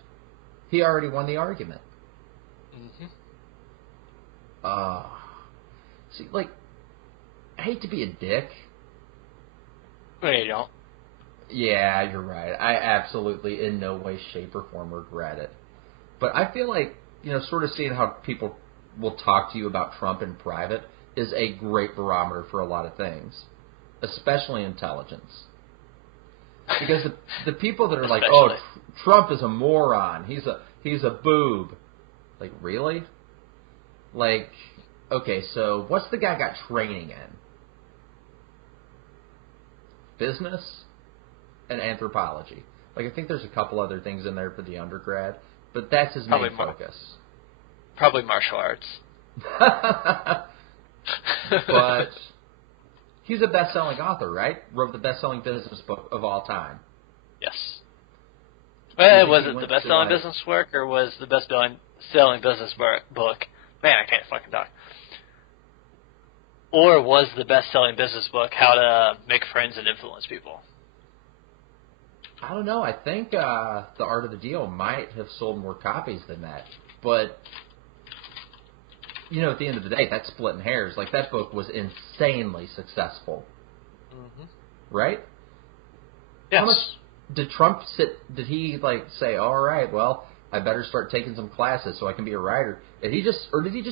he already won the argument. See, like, I hate to be a dick. No, you don't. Yeah, you're right. I absolutely, in no way, shape, or form regret it. But I feel like, sort of seeing how people will talk to you about Trump in private is a great barometer for a lot of things, especially intelligence. Because the people that are like, oh, Trump is a moron, he's a boob. Like, really? Like, okay, so what's the guy got training in? Business and anthropology. Like, I think there's a couple other things in there for the undergrad, but that's his main focus. Probably martial arts. But he's a best-selling author, right? Wrote the best-selling business book of all time. Yes. Well, was it the best-selling business work, or was the best-selling business book? Man, I can't fucking talk. Or was the best-selling business book How to Make Friends and Influence People? I don't know. I think The Art of the Deal might have sold more copies than that. But, at the end of the day, that's splitting hairs. Like, that book was insanely successful. Right? Yes. How much did Trump did he, say, all right, well, I better start taking some classes so I can be a writer? Did he just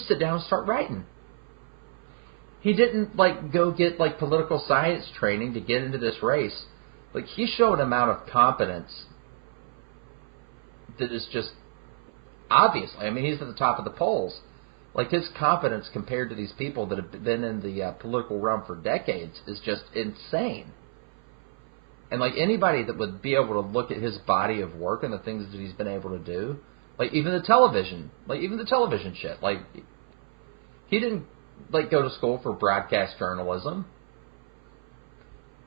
sit down and start writing? He didn't, go get, political science training to get into this race. Like, he showed an amount of competence that is just obvious. I mean, he's at the top of the polls. Like, his competence compared to these people that have been in the political realm for decades is just insane. And, like, anybody that would be able to look at his body of work and the things that he's been able to do, like, even the television shit, like, he didn't, like, go to school for broadcast journalism.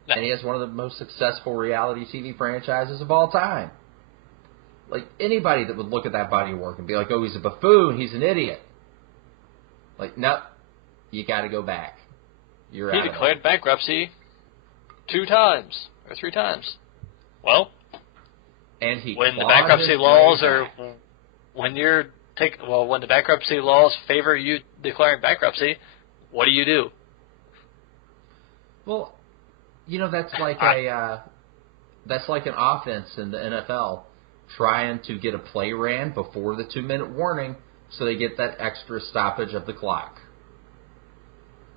No. And he has one of the most successful reality TV franchises of all time. Like, anybody that would look at that body of work and be like, oh, he's a buffoon, he's an idiot. Like, no, you got to go back. You're He out declared bankruptcy 2 times or 3 times. Well, and he when the clawed bankruptcy his laws way are back. when the bankruptcy laws favor you declaring bankruptcy, what do you do? Well, you know, that's like that's like an offense in the NFL trying to get a play ran before the 2-minute warning so they get that extra stoppage of the clock.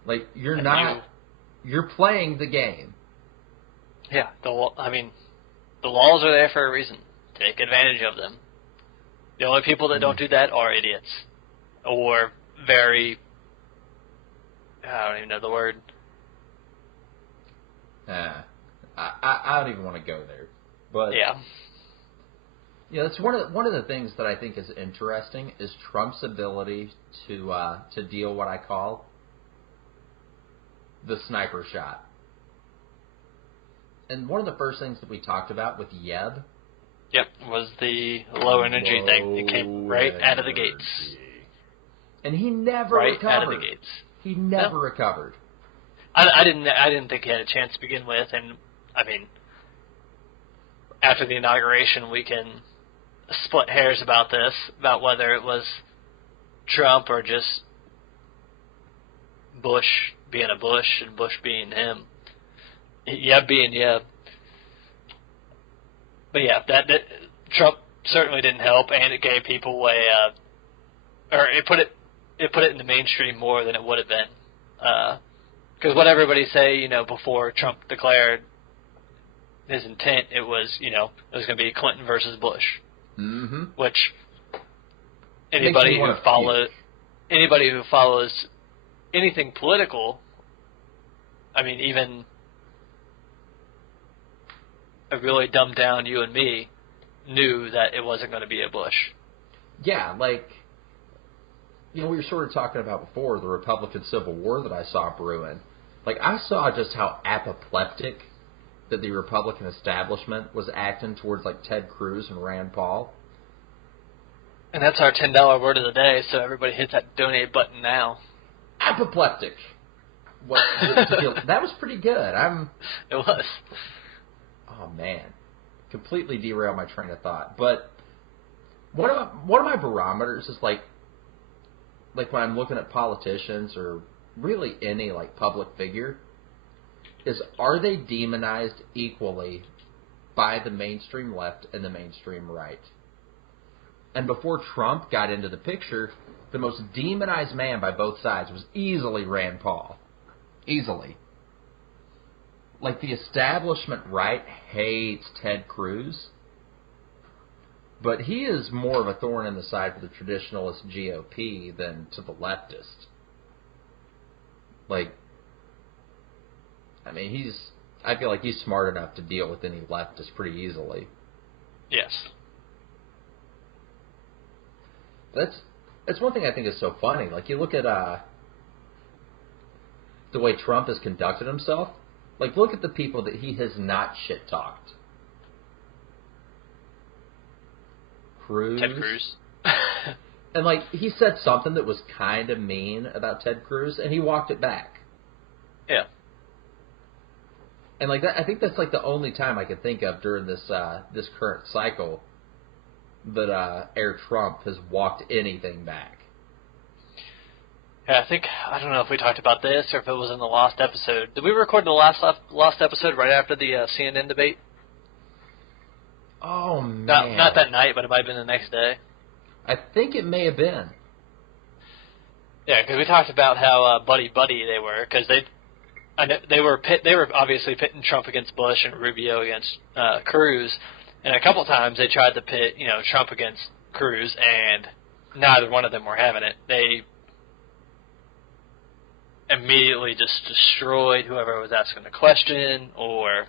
Like, you're playing the game. Yeah, the laws are there for a reason. Take advantage of them. The only people that don't do that are idiots. Or I don't even know the word. I don't even want to go there. But yeah, that's one of the things that I think is interesting is Trump's ability to deal what I call the sniper shot. And one of the first things that we talked about with Yeb. Yep, was the low energy thing. It came right out of the gates. And he never recovered. Right out of the gates. He never recovered. I didn't think he had a chance to begin with, and I mean, after the inauguration, we can split hairs about this, about whether it was Trump or just Bush being a Bush and Bush being him. Yeb being Yeb. But yeah, that Trump certainly didn't help, and it gave people it put it in the mainstream more than it would have been. Because what everybody say, before Trump declared his intent, it was going to be Clinton versus Bush. Mm-hmm. Which anybody who follows anything political, I mean, even a really dumbed down you and me knew that it wasn't going to be a Bush. Yeah, like, we were sort of talking about before the Republican Civil War that I saw brewing. Like, I saw just how apoplectic that the Republican establishment was acting towards, like, Ted Cruz and Rand Paul. And that's our $10 word of the day, so everybody hit that donate button now. Apoplectic. That was pretty good. It was. Oh, man. Completely derailed my train of thought. But one of my barometers is, like when I'm looking at politicians or really any, like, public figure, is are they demonized equally by the mainstream left and the mainstream right? And before Trump got into the picture, the most demonized man by both sides was easily Rand Paul. Easily. Like, the establishment right hates Ted Cruz, but he is more of a thorn in the side for the traditionalist GOP than to the leftist. Like, I mean, I feel like he's smart enough to deal with any leftist pretty easily. Yes. That's one thing I think is so funny. Like, you look at the way Trump has conducted himself. Like, look at the people that he has not shit-talked. Cruz. Ted Cruz. And, like, he said something that was kind of mean about Ted Cruz, and he walked it back. Yeah. And, like, that, I think that's, like, the only time I could think of during this current cycle that Air Trump has walked anything back. Yeah, I don't know if we talked about this or if it was in the last episode. Did we record the last episode right after the CNN debate? Oh, man. Not that night, but it might have been the next day. I think it may have been. Yeah, because we talked about how buddy-buddy they were, because they were obviously pitting Trump against Bush and Rubio against Cruz, and a couple times they tried to pit Trump against Cruz, and neither one of them were having it. They immediately just destroyed whoever was asking the question, or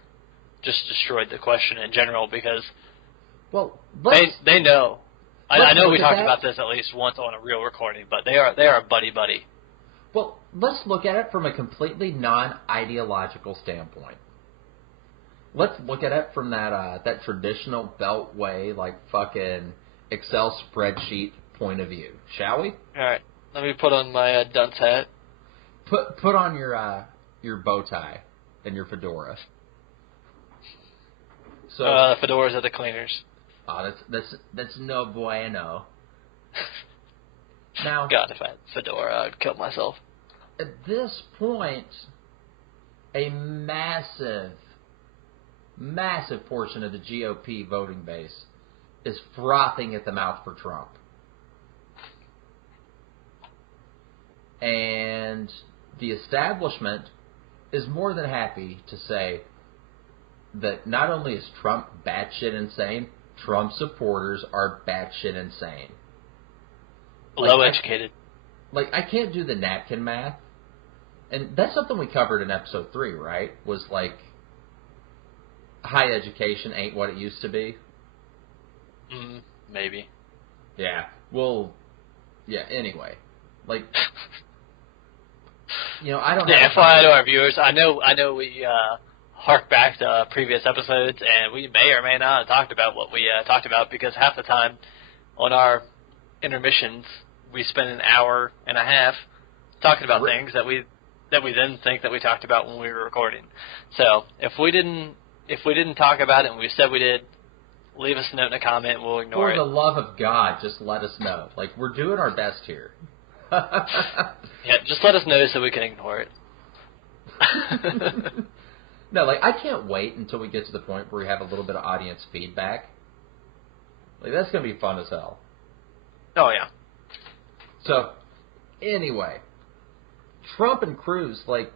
just destroyed the question in general because Well, they know. I know we look at talked that. about this at least once on a real recording, but they are buddy. Well, let's look at it from a completely non-ideological standpoint. Let's look at it from that traditional beltway, like fucking Excel spreadsheet point of view, shall we? All right, let me put on my dunce hat. Put on your bow tie and your fedora. So Fedoras are the cleaners. oh, that's no bueno. Now, God, if I had a fedora, I'd kill myself. at this point, a massive portion of the GOP voting base is frothing at the mouth for Trump. And the establishment is more than happy to say that not only is Trump batshit insane, Trump supporters are batshit insane. Low educated. I can't do the napkin math. And that's something we covered in episode 3, right? Was like, high education ain't what it used to be. Maybe. Yeah. Well, yeah, anyway. Like, I don't Yeah, have... FYI to our viewers, I know we hark back to previous episodes, and we may or may not have talked about what we talked about, because half the time on our intermissions, we spend an hour and a half talking about things that we then think that we talked about when we were recording. So if we didn't talk about it and we said we did, leave us a note in a comment. We'll ignore it. For the love of God, just let us know. Like, we're doing our best here. Yeah, just let us know so we can ignore it. No, I can't wait until we get to the point where we have a little bit of audience feedback. That's going to be fun as hell. Oh, yeah. So, anyway, Trump and Cruz, let's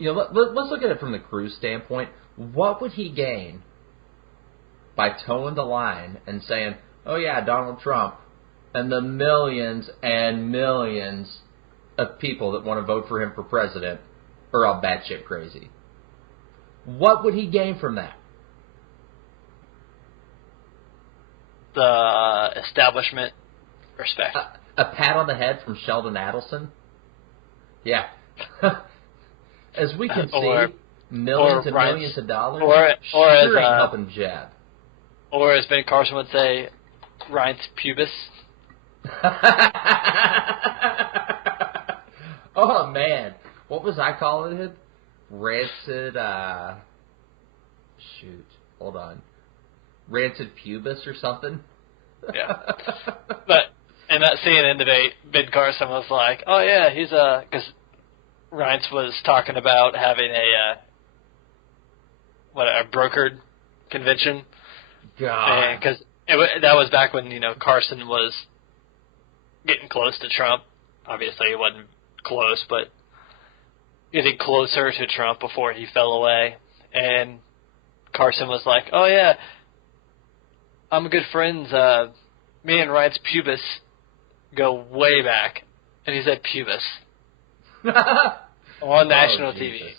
look at it from the Cruz standpoint. What would he gain by towing the line and saying, oh yeah, Donald Trump, and the millions and millions of people that want to vote for him for president are all batshit crazy? What would he gain from that? The establishment respect. A pat on the head from Sheldon Adelson? Yeah. As we can see, millions and millions of dollars or sure as ain't helping Jeb. Or as Ben Carson would say, Reince pubis. Oh, man. What was I calling it? Rancid, shoot. Hold on. Rancid pubis or something? Yeah. But in that CNN debate, Ben Carson was like, oh, yeah, he's because Reince was talking about having a brokered convention. God. Because that was back when, Carson was getting close to Trump. Obviously, he wasn't close, but getting closer to Trump before he fell away. And Carson was like, oh, yeah, I'm good friends. Me and Reince pubis go way back. And he said pubis. On national TV.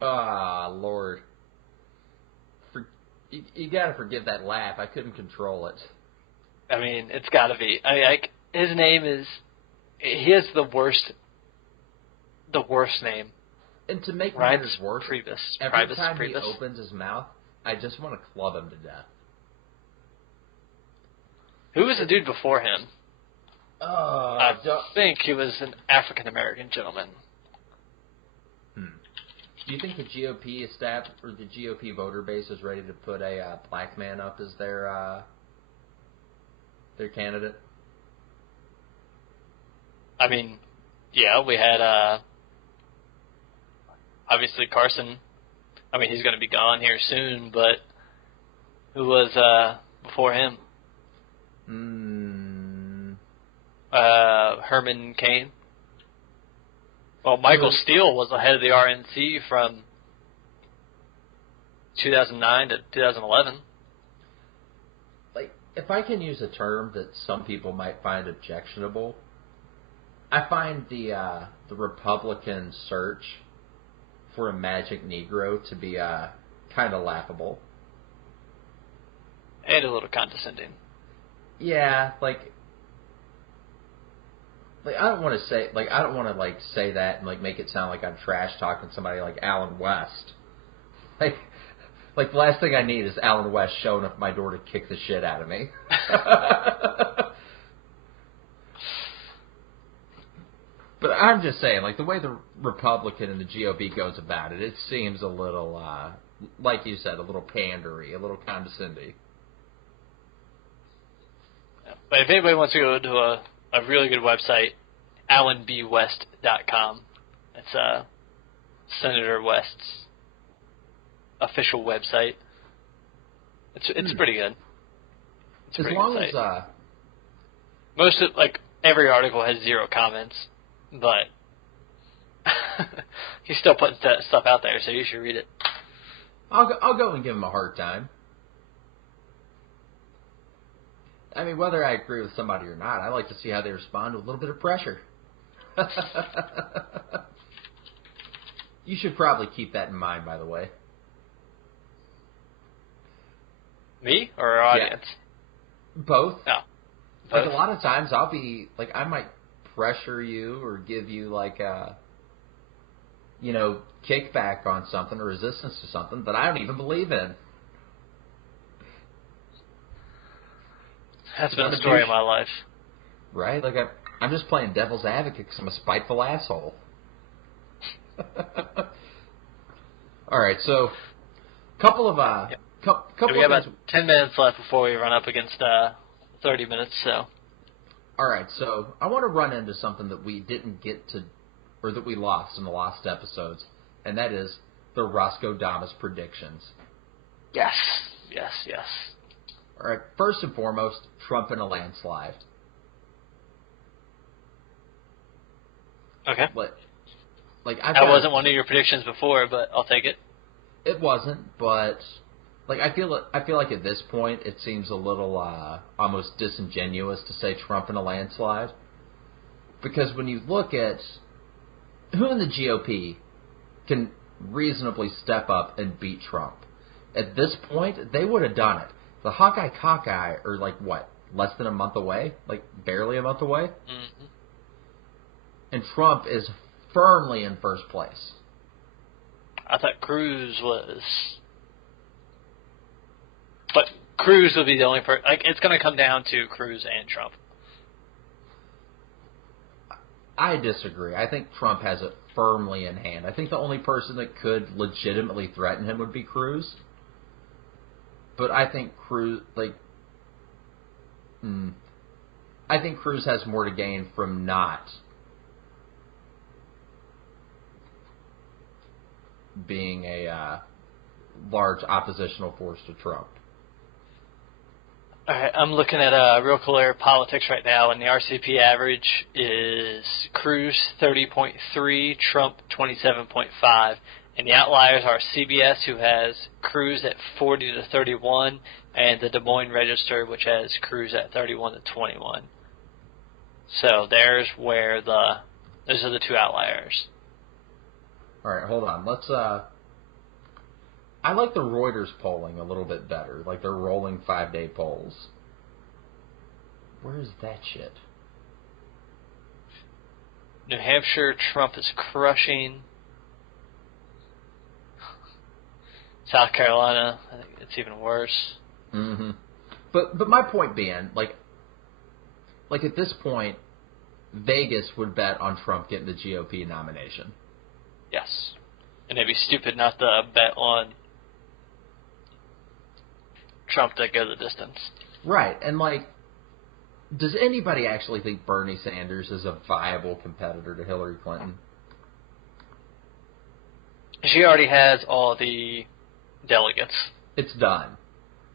Ah, Lord. You gotta forgive that laugh. I couldn't control it. I mean, it's gotta be. His name is... He has the worst name. And to make matters worse, every time Priebus. he opens his mouth, I just want to club him to death. Who was the dude before him? I Do think he was an African-American gentleman. you think the GOP staff or the GOP voter base is ready to put a black man up as their candidate? I mean, yeah, we had obviously Carson. I mean, he's going to be gone here soon, but who was before him? Herman Cain. Well, Michael Steele was the head of the RNC from 2009 to 2011. If I can use a term that some people might find objectionable, I find the Republican search for a magic Negro to be kind of laughable. And a little condescending. Yeah, like I don't want to say say that and make it sound like I'm trash talking somebody like Alan West. Like the last thing I need is Alan West showing up at my door to kick the shit out of me. But I'm just saying, the way the Republican and the GOP goes about it, it seems a little, like you said, a little pandery, a little condescending. Yeah. But if anybody wants to go to a really good website, AlanBWest.com. It's Senator West's official website. It's pretty good. It's a pretty good site. Most of every article has 0 comments, but he's still putting stuff out there, so you should read it. I'll go and give him a hard time. I mean, whether I agree with somebody or not, I like to see how they respond with a little bit of pressure. You should probably keep that in mind, by the way. Me or our audience? Yeah. Both. No. Both. A lot of times I'll be, I might pressure you or give you, kickback on something or resistance to something that I don't even believe in. That's been the story of my life. Right? I'm just playing devil's advocate because I'm a spiteful asshole. All right, so couple of Yep. couple we have of about 10 minutes left before we run up against 30 minutes. So. All right, so I want to run into something that we didn't get to, or that we lost in the last episodes, and that is the Roscoe Damas predictions. Yes. All right, first and foremost, Trump in a landslide. Okay. That wasn't one of your predictions before, but I'll take it. It wasn't, but I feel like at this point it seems a little almost disingenuous to say Trump in a landslide, because when you look at who in the GOP can reasonably step up and beat Trump, at this point they would have done it. The Hawkeye Cockeye are less than a month away, barely a month away, Mm-hmm. and Trump is firmly in first place. I thought Cruz was, but Cruz will be the only person. It's going to come down to Cruz and Trump. I disagree. I think Trump has it firmly in hand. I think the only person that could legitimately threaten him would be Cruz. But I think Cruz, I think Cruz has more to gain from not being a large oppositional force to Trump. All right, I'm looking at Real Clear Politics right now, and the RCP average is Cruz 30.3, Trump 27.5, and the outliers are CBS, who has Cruz at 40 to 31, and the Des Moines Register, which has Cruz at 31 to 21. So those are the two outliers. All right, hold on. Let's. I like the Reuters polling a little bit better, their rolling 5-day polls. Where is that shit? New Hampshire, Trump is crushing. South Carolina, I think it's even worse. Mm-hmm. But my point being, at this point, Vegas would bet on Trump getting the GOP nomination. Yes. And they'd be stupid not to bet on Trump to go the distance. Right. And, does anybody actually think Bernie Sanders is a viable competitor to Hillary Clinton? She already has all the delegates. It's done.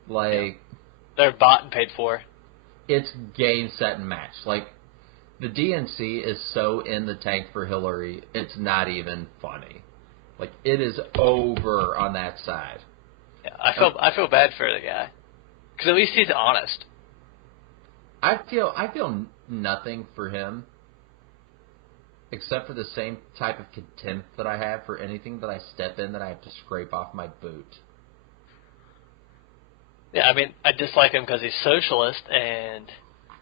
They're bought and paid for. It's game, set, and match. The DNC is so in the tank for Hillary, it's not even funny. It is over on that side. Yeah, I feel bad for the guy, because at least he's honest. I feel nothing for him, except for the same type of contempt that I have for anything that I step in that I have to scrape off my boot. Yeah, I mean, I dislike him because he's socialist, and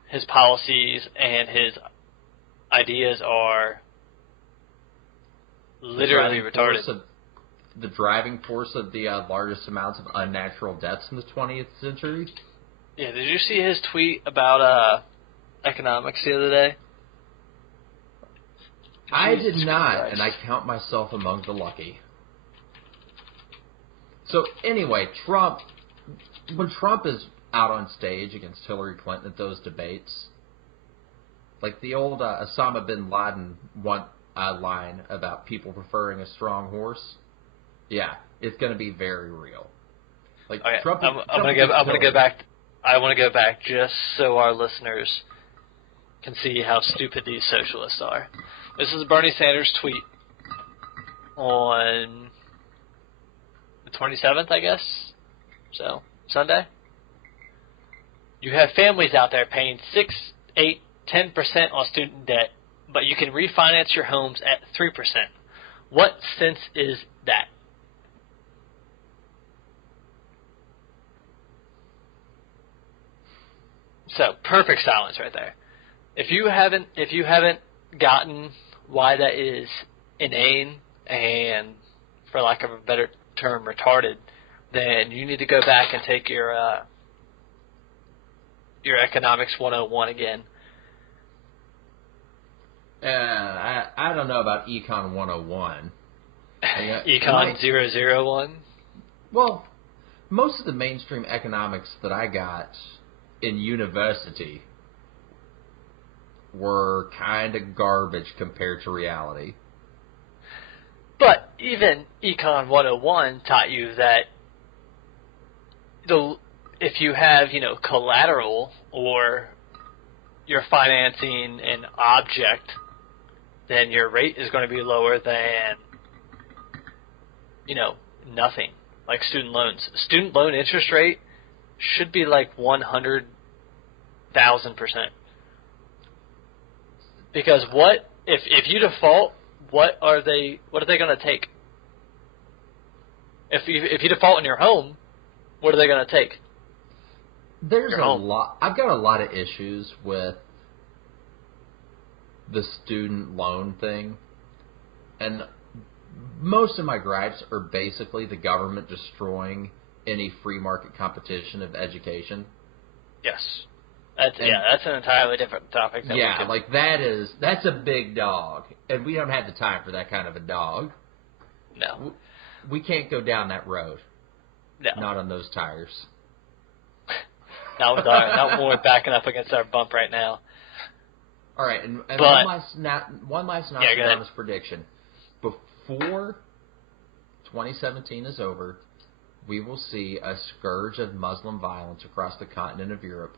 his policies and his ideas are literally retarded. The driving force of the largest amounts of unnatural deaths in the 20th century. Yeah, did you see his tweet about economics the other day? I did Jesus not, Christ. and I count myself among the lucky. So anyway, when Trump is out on stage against Hillary Clinton at those debates, like the old Osama bin Laden line about people preferring a strong horse, yeah, it's going to be very real. Like Okay, Trump, I'm gonna go back. I want to go back just so our listeners can see how stupid these socialists are. This is Bernie Sanders' tweet on the 27th, I guess. So, Sunday. You have families out there paying 6, 8, 10% on student debt, but you can refinance your homes at 3%. What sense is that? So, perfect silence right there. If you haven't gotten why that is inane and, for lack of a better term, retarded, then you need to go back and take your economics 101 again. I don't know about Econ 101. Econ 001? Well, most of the mainstream economics that I got in university were kind of garbage compared to reality. But even Econ 101 taught you that if you have, collateral or you're financing an object, then your rate is going to be lower than, nothing. Like student loans. Student loan interest rate should be like 100,000%. Because if you default, what are they going to take? If you default in your home, what are they going to take? There's a lot. I've got a lot of issues with the student loan thing, and most of my gripes are basically the government destroying any free market competition of education. Yes. That's an entirely different topic. That's a big dog, and we don't have the time for that kind of a dog. No. We can't go down that road. No. Not on those tires. Not when we're backing up against our bump right now. All right, and one last Nostradamus prediction. Before 2017 is over, we will see a scourge of Muslim violence across the continent of Europe,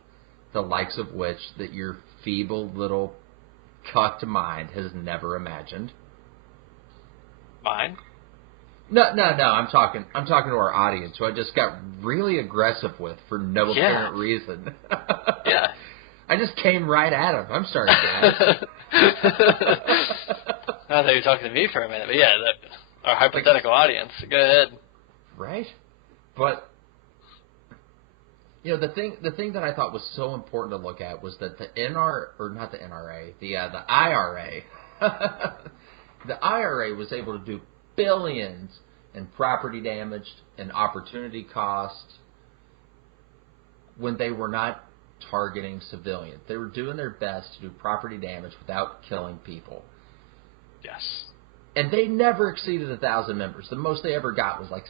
the likes of which that your feeble little cucked mind has never imagined. Mine? No. I'm talking to our audience, who I just got really aggressive with for no apparent reason. Yeah. I just came right at him. I'm sorry, guys. I thought you were talking to me for a minute, but yeah, our hypothetical audience. Go ahead. Right, but the thing that I thought was so important to look at was that the IRA, the IRA was able to do billions in property damage and opportunity cost when they were not targeting civilians. They were doing their best to do property damage without killing people. Yes. And they never exceeded 1,000 members. The most they ever got was I'm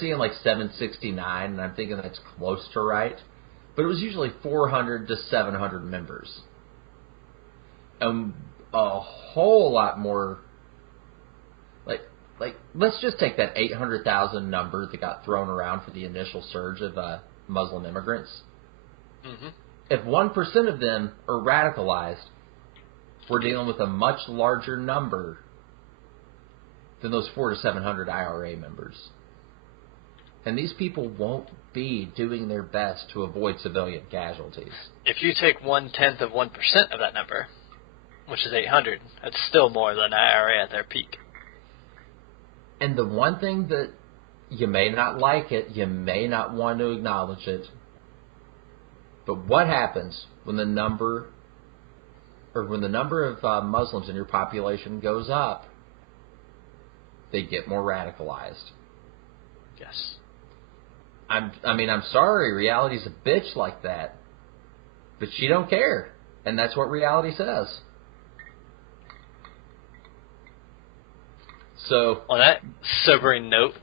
seeing 769, and I'm thinking that's close to right. But it was usually 400 to 700 members. A whole lot more. Let's just take that 800,000 number that got thrown around for the initial surge of Muslim immigrants. Mm-hmm. If 1% of them are radicalized, we're dealing with a much larger number than those 400 to 700 IRA members. And these people won't be doing their best to avoid civilian casualties. If you take 1/10 of 1% of that number, which is 800. That's still more than IRA at their peak. And the one thing that you may not like it, you may not want to acknowledge it, but what happens when the number of Muslims in your population goes up? They get more radicalized. Yes. I'm sorry, reality's a bitch like that, but she don't care, and that's what reality says. So, on that sobering note.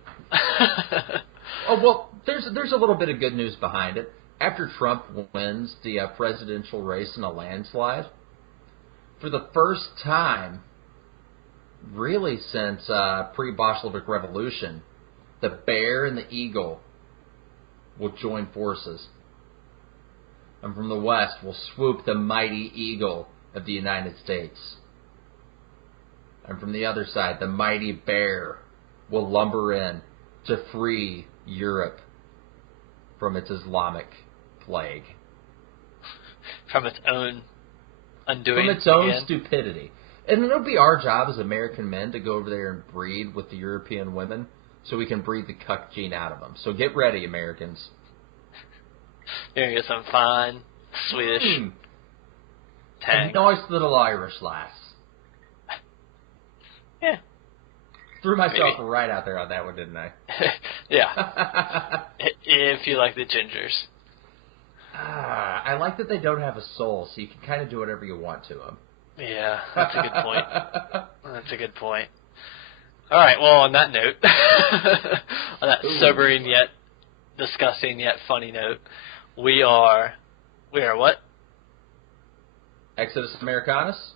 oh well, there's a little bit of good news behind it. After Trump wins the presidential race in a landslide, for the first time, really since pre-Bolshevik Revolution, the bear and the eagle will join forces. And from the west will swoop the mighty eagle of the United States. And from the other side, the mighty bear will lumber in to free Europe from its Islamic plague. From its own undoing. From its own again. stupidity. And it'll be our job as American men to go over there and breed with the European women so we can breed the cuck gene out of them. So get ready, Americans. You're going to get some fine Swedish tang. A nice little Irish lass. Yeah. Threw myself Maybe. right out there on that one, didn't I? Yeah. If you like the gingers. I like that they don't have a soul, so you can kind of do whatever you want to them. Yeah, that's a good point. That's a good point. All right, well, on that note, on that sobering yet disgusting yet funny note, we are what? Exodus Americanus?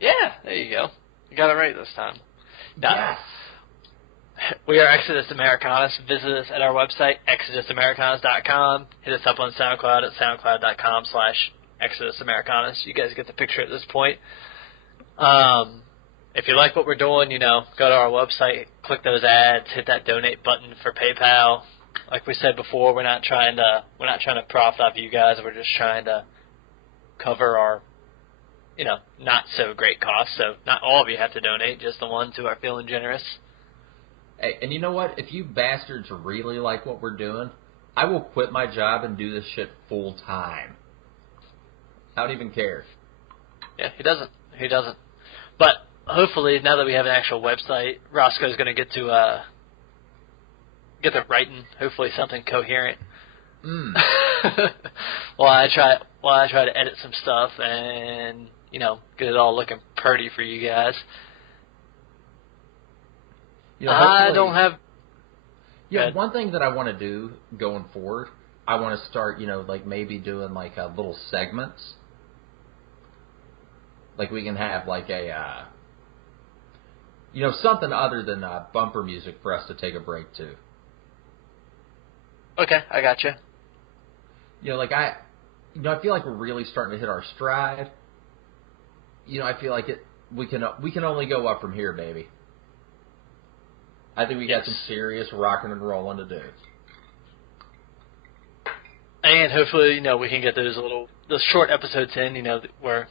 Yeah, there you go. You got it right this time. Yes. We are Exodus Americanus. Visit us at our website, exodusamericanus.com. Hit us up on SoundCloud at soundcloud.com/Exodus Americanus. You guys get the picture at this point. If you like what we're doing, go to our website, click those ads, hit that donate button for PayPal. Like we said before, we're not trying to profit off you guys. We're just trying to cover our, not so great costs. So not all of you have to donate, just the ones who are feeling generous. Hey, and you know what? If you bastards really like what we're doing, I will quit my job and do this shit full time. I don't even care. Yeah, he doesn't. But hopefully, now that we have an actual website, Roscoe's going to get to writing. Hopefully, something coherent. While I try to edit some stuff and get it all looking pretty for you guys. I don't have. Yeah, one thing that I want to do going forward, I want to start, maybe doing little segments. Like we can have a, something other than bumper music for us to take a break to. Okay, I gotcha. I feel like we're really starting to hit our stride. I feel like we can only go up from here, baby. I think we got some serious rocking and rolling to do. And hopefully, we can get those short episodes in, where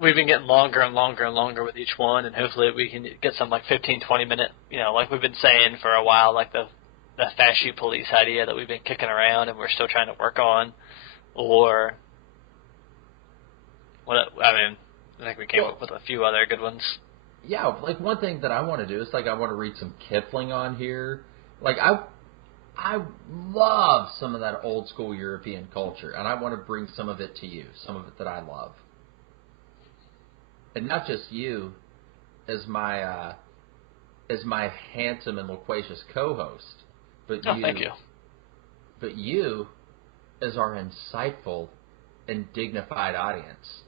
we've been getting longer and longer and longer with each one, and hopefully we can get some 15, 20 minute, like we've been saying for a while, like the fast shoot police idea that we've been kicking around and we're still trying to work on, or I think we came up with a few other good ones. Yeah, one thing that I want to do is I want to read some Kipling on here. I love some of that old school European culture, and I want to bring some of it to you, some of it that I love. And not just you as my handsome and loquacious co-host, but you. Thank you. But you as our insightful and dignified audience.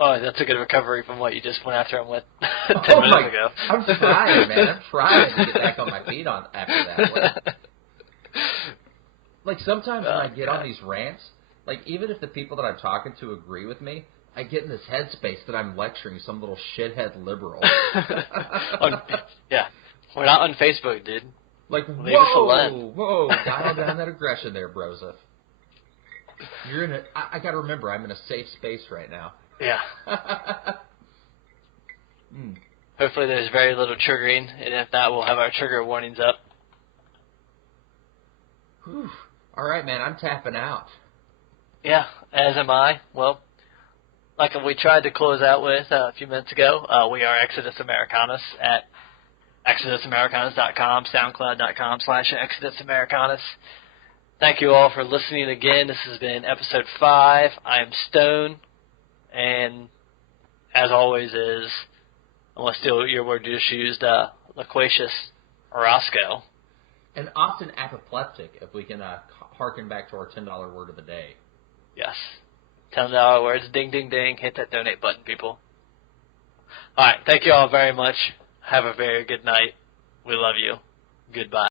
Oh, that's a good recovery from what you just went after him with 10 minutes ago. I'm trying, man. I'm trying to get back on my feet after that. Sometimes when I get on these rants, even if the people that I'm talking to agree with me, I get in this headspace that I'm lecturing some little shithead liberal. Yeah. We're not on Facebook, dude. Whoa, dial down that aggression there, Brosa. I gotta remember, I'm in a safe space right now. Yeah. Mm. Hopefully there's very little triggering, and if not, we'll have our trigger warnings up. Whew. All right, man, I'm tapping out. Yeah, as am I. Well, like we tried to close out with a few minutes ago, we are Exodus Americanus at ExodusAmericanus.com, SoundCloud.com/ExodusAmericanus. Thank you all for listening again. This has been episode 5. I am Stone, and as always is, I want to steal your word you just used, loquacious Roscoe. And often apoplectic, if we can harken back to our $10 word of the day. Yes. $10 words. Ding, ding, ding. Hit that donate button, people. All right. Thank you all very much. Have a very good night. We love you. Goodbye.